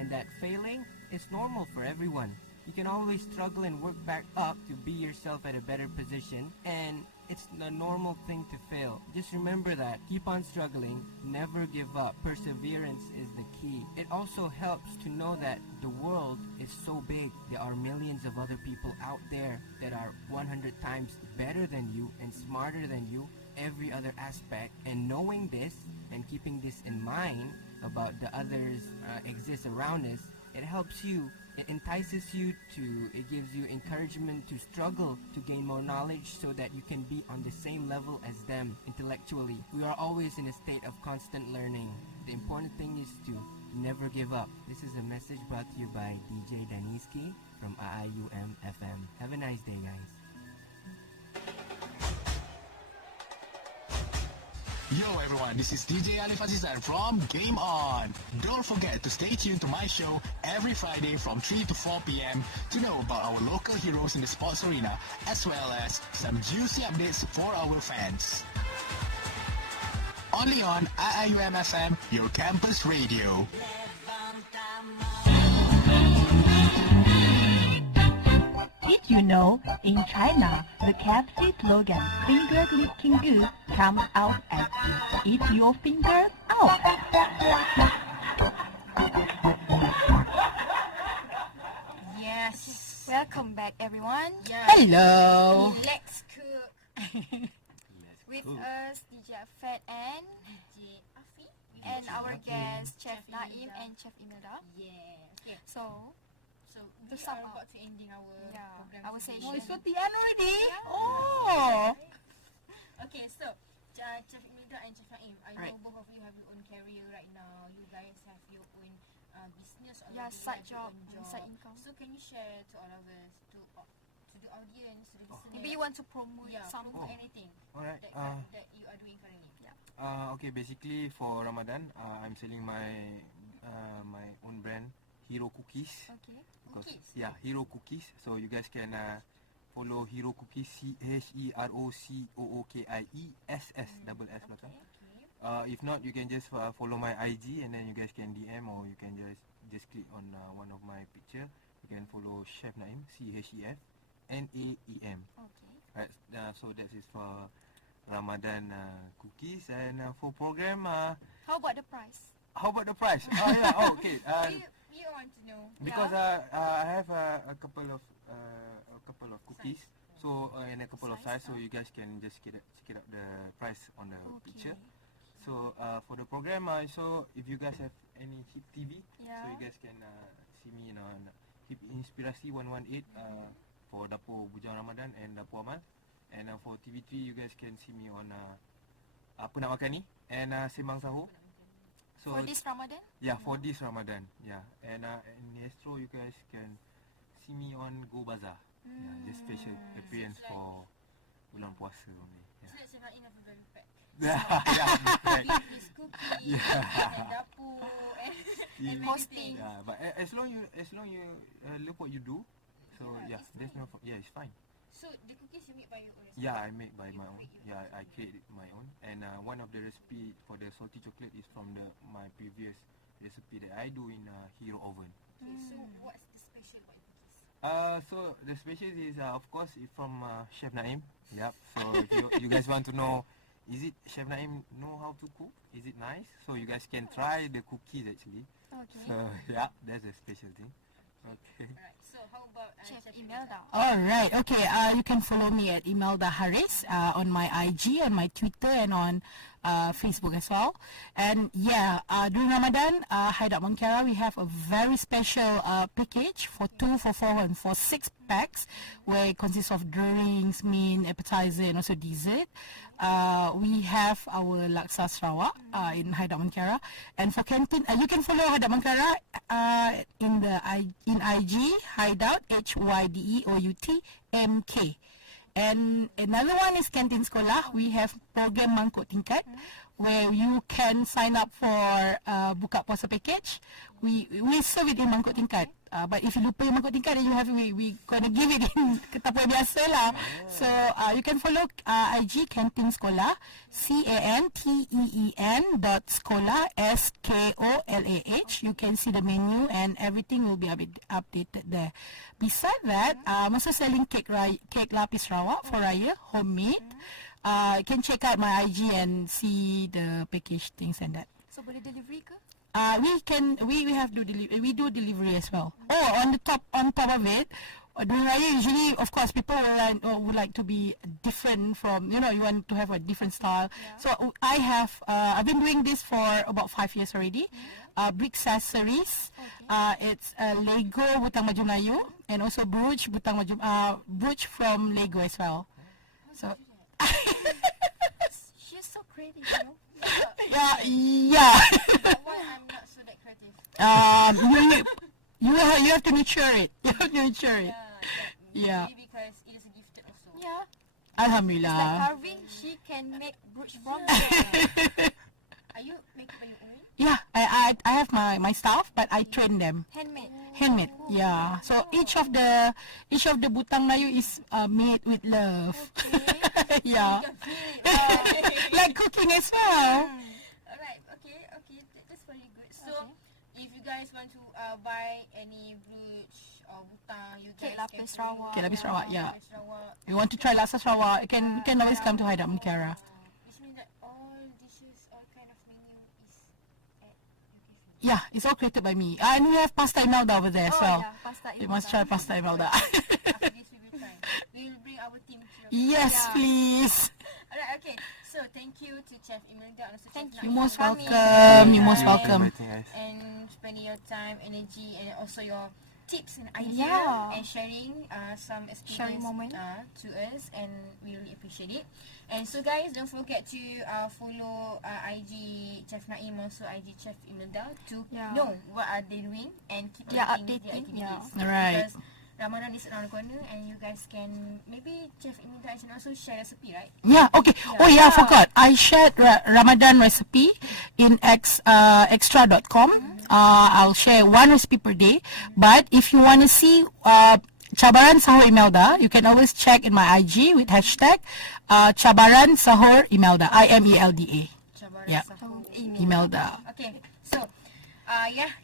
and that failing is normal for everyone. You can always struggle and work back up to be yourself at a better position, and it's a normal thing to fail. Just remember that. Keep on struggling. Never give up. Perseverance is the key. It also helps to know that the world is so big. There are millions of other people out there that are 100 times better than you and smarter than you, every other aspect. And knowing this and keeping this in mind about the others exist around us, it helps you. It entices you it gives you encouragement to struggle to gain more knowledge so that you can be on the same level as them intellectually. We are always in a state of constant learning. The important thing is to never give up. This is a message brought to you by DJ Daniski from IIUM FM. Have a nice day, guys. Yo everyone, this is DJ Alif Azizan from Game On. Don't forget to stay tuned to my show every Friday from 3 to 4 p.m. to know about our local heroes in the sports arena, as well as some juicy updates for our fans. Only on IIUM FM, your campus radio. Did you know, in China, the KFC slogan, "Finger licking good," comes out as "Eat your fingers out." Yes. Welcome back, everyone. Hello. Let's cook. With us, DJ Fath and DJ Afie. and our guest, Chef Naim and Chef Imelda. Yeah. Okay. So we to sum are up, about to ending our program. our session. Oh, it's at the end already? Yeah. Oh. Okay, so Chef Imelda and Chef Naim, I know Right. both of you have your own career right now. You guys have your own business already. Yeah, side have your job, own side income. So can you share to all of us, to the audience, to the listeners? Maybe you want to promote some. promote anything Alright. that you are doing currently. Okay, basically for Ramadan, I'm selling my my own brand, Hero Cookies. Okay. Because, Cookies. yeah, Hero Cookies. So you guys can follow Hero Cookies, CHEROCOOKIESS double S belakang. If not, you can just follow my IG, and then you guys can DM, or you can just click on one of my picture. You can follow Chef Naim, CHEFNAEM. Okay. Right. So that is for Ramadan cookies, and for program. How about the price? How about the price? Oh yeah. Oh, okay. You want to know? Because I have a couple of cookies, so and a couple of size, so you guys can just check it out the price on the picture. So for the program, so if you guys have any Hip TV, so you guys can see me on Hip Inspirasi 118 for Dapur Bujang Ramadan and Dapur Amal, and for TV3 you guys can see me on Apa Nak Makan Ni and Sembang Sahur. So For this Ramadan? Yeah, for this Ramadan. Yeah. And in Astro you guys can see me on Go Bazaar. Yeah, just special appearance for bulan puasa only. Yeah. So let's say enough of value pack. Yeah, This cookie, and dapur, and hosting. Yeah, but as long you love what you do, so yeah, there's no it's fine. So the cookies you make by your own? Yeah, I make by my own. Yeah, I create my own. And one of the recipe for the salty chocolate is from my previous recipe that I do in Hero Oven. Okay, so what's the special about your cookies? So the special is of course it's from Chef Naim. Yep. So if you guys want to know is it Chef Naim know how to cook? Is it nice? So you guys can try the cookies actually. Okay. So yeah, that's a special thing. Okay. So how about Chef Imelda? All right. Okay. You can follow me at Imelda Haris on my IG, on my Twitter, and on Facebook as well. And yeah, during Ramadan, Hideout Monkera, we have a very special package for 2, for 4, and for 6 packs, where it consists of drinks, main, appetizer, and also dessert. We have our Laksa Sarawak in Hideout Monkera, and for canteen, you can follow Hideout Monkera in IG Hideout HYDEOUTMK. And another one is Canteen Sekolah. We have program Mangkuk Tingkat, where you can sign up for buka puasa package. We serve it in Mangkuk Tingkat. But if you lupa yang Mangkuk Tingkat, then we gonna give it in ketapui biasa lah. So you can follow IG Canteen Sekolah, CANTEEN.Sekolah, SKOLAH. You can see the menu and everything will be updated there. Beside that, I'm also selling cake lapis Sarawak for Raya, homemade. You can check out my IG and see the package things and that. So boleh delivery ke? We do delivery as well. Oh, on top of it, during Raya usually, of course, people would like to be different from, you want to have a different style. Yeah. So I've been doing this for about 5 years already. Brick accessories. Okay. It's Lego Butang Baju Melayu, and also brooch from Lego as well. So she's so creative, you know. Yeah. Why I'm not so that creative? You have to nurture it. Yeah. Maybe because it is gifted also. Yeah. Alhamdulillah. It's like Harvin, she can make brooch from Are you making by your own? Yeah, I have my staff, but I train them. Handmade. Yeah. So each of the butang Melayu is made with love. Okay. Yeah. Like cooking as well. Alright. Okay. That's very good. So, if you guys want to buy any brooch or butang, you guys Cake lapis Sarawak. Cake lapis Sarawak. Yeah. You want to try Laksa Sarawak? You can always come to Hideout Monkera. Which means that all dishes, all kind of menu is at Yeah, it's all created by me. And we have pasta Imelda over there as well. Yeah, pasta You must try pasta Imelda. After this we will try. We will bring our team to your Yes, please. Alright, okay. So thank you to Chef Imelda and also Chef You're most for coming welcome. You're most welcome. and spending your time, energy, and also your tips and ideas and sharing some experience to us, and we really appreciate it. And so guys, don't forget to follow IG Chef Naim, also IG Chef Imelda, to know what are they doing and keep updating their activities. Right. Because Ramadan is around the corner, and you guys can maybe Chef Imelda can also share recipe, right? Yeah, okay. Oh yeah, I forgot. I shared Ramadan recipe in extra.com. I'll share 1 recipe per day. But if you want to see Cabaran Sahur Imelda, you can always check in my IG with hashtag Cabaran Sahur Imelda. IMELDA. Yeah. Imelda. Okay. So,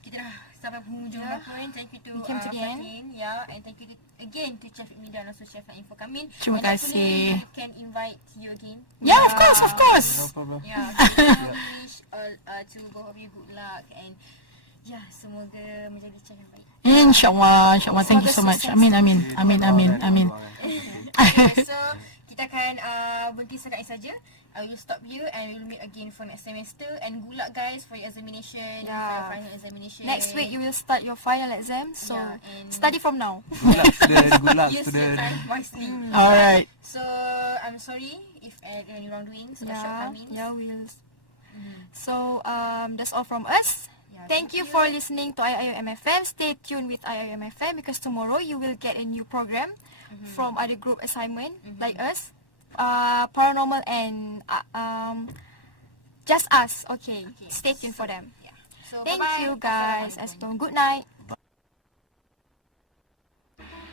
kita dah sampai penghujung point. Thank you to Fatin, and thank you again to Chef Imelda and also Chef Naim for coming. Terima kasih. We can invite you again. Yeah, of course. No problem. Yeah. I wish to both of you good luck, and semoga menjadi chef yang baik. InsyaAllah. Thank you so much. Amin. So, kita akan berhenti setakat ini saja. I will stop you and we will meet again for next semester. And good luck guys for your examination, for your final examination. Next week you will start your final exam, so study from now. Good luck Use student. your time wisely. Alright. So, I'm sorry if I had any wrongdoings or shortcomings. So, that's all from us. Thank you for listening to IIUM-FM. Stay tuned with IIUM-FM because tomorrow you will get a new program from other group assignment like us. Paranormal and just us. Okay. Stay tuned for them. So, Thank bye-bye. you guys. Good night.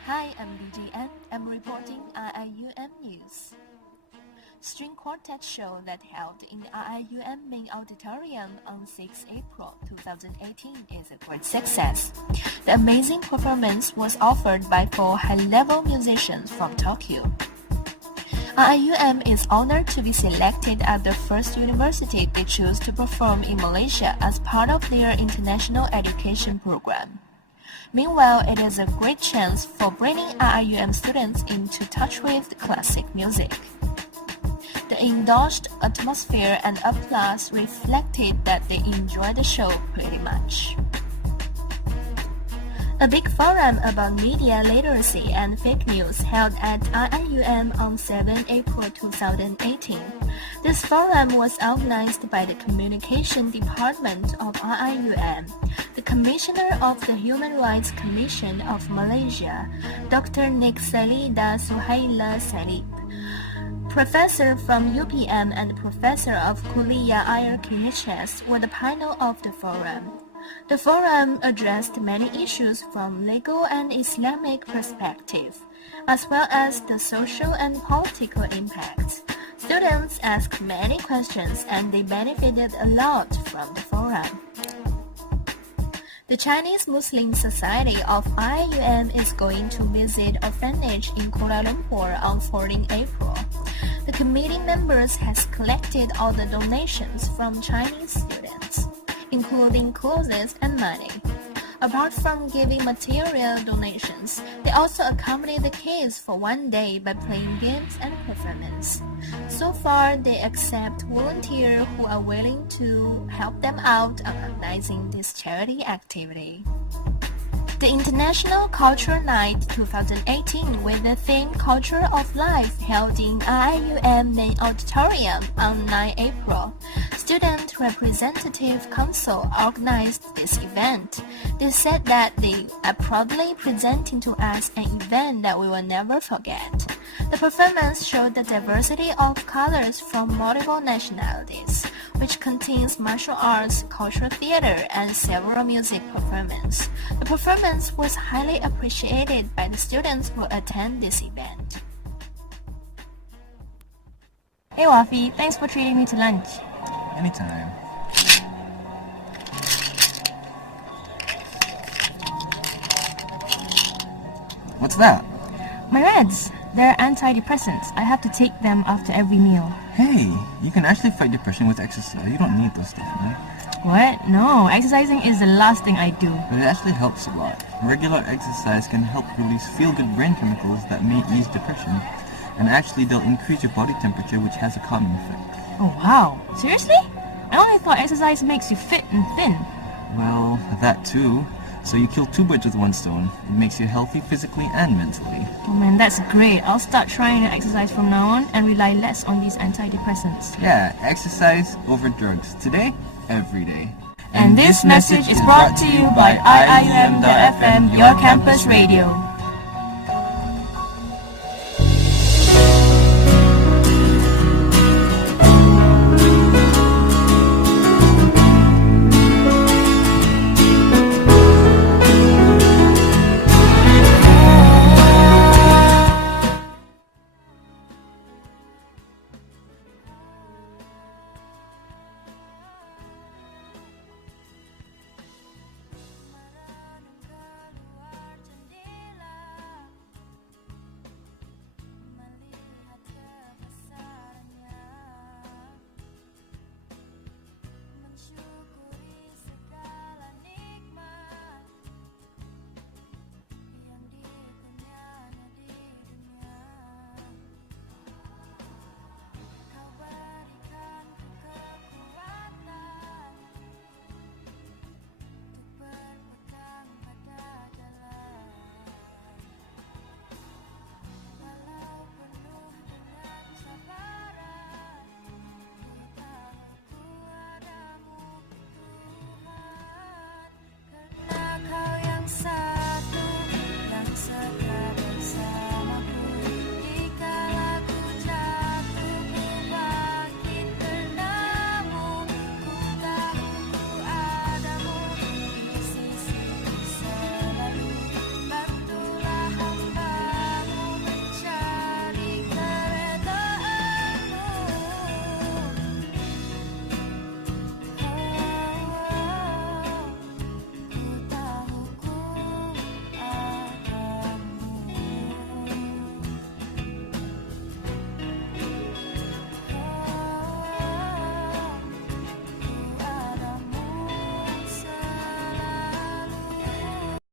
Hi, I'm DJ Ann. I'm reporting IIUM News. String Quartet show that held in the IIUM Main Auditorium on 6 April 2018 is a great success. The amazing performance was offered by 4 high-level musicians from Tokyo. IIUM is honored to be selected as the first university they choose to perform in Malaysia as part of their international education program. Meanwhile, it is a great chance for bringing IIUM students into touch with classic music. The indulged atmosphere and applause reflected that they enjoyed the show pretty much. A big forum about media literacy and fake news held at IIUM on 7 April 2018. This forum was organized by the Communication Department of IIUM, the Commissioner of the Human Rights Commission of Malaysia, Dr. Nik Salida Suhaila Salib, Professor from UPM and Professor of Kuliah IRKHS were the panel of the forum. The forum addressed many issues from legal and Islamic perspective, as well as the social and political impacts. Students asked many questions and they benefited a lot from the forum. The Chinese Muslim Society of IIUM is going to visit orphanage in Kuala Lumpur on 14 April. The committee members has collected all the donations from Chinese students, including clothes and money. Apart from giving material donations, they also accompany the kids for one day by playing games and performance. So far, they accept volunteers who are willing to help them out organizing this charity activity. The International Culture Night 2018 with the theme Culture of Life held in IIUM Main Auditorium on 9 April. Student Representative Council organized this event. They said that they are proudly presenting to us an event that we will never forget. The performance showed the diversity of colors from multiple nationalities, which contains martial arts, cultural theater, and several music performances. The performance was highly appreciated by the students who attend this event. Hey Afie, thanks for treating me to lunch. Anytime. What's that? My meds. They're antidepressants. I have to take them after every meal. Hey, you can actually fight depression with exercise. You don't need those stuff, right? What? No, exercising is the last thing I do. But it actually helps a lot. Regular exercise can help release feel-good brain chemicals that may ease depression. And actually, they'll increase your body temperature, which has a calming effect. Oh wow. Seriously? I only thought exercise makes you fit and thin. Well, that too. So you kill two birds with one stone. It makes you healthy physically and mentally. Oh man, that's great. I'll start trying to exercise from now on and rely less on these antidepressants. Yeah, exercise over drugs. Today, every day. And this message is brought to you by IIUM.FM, your campus radio.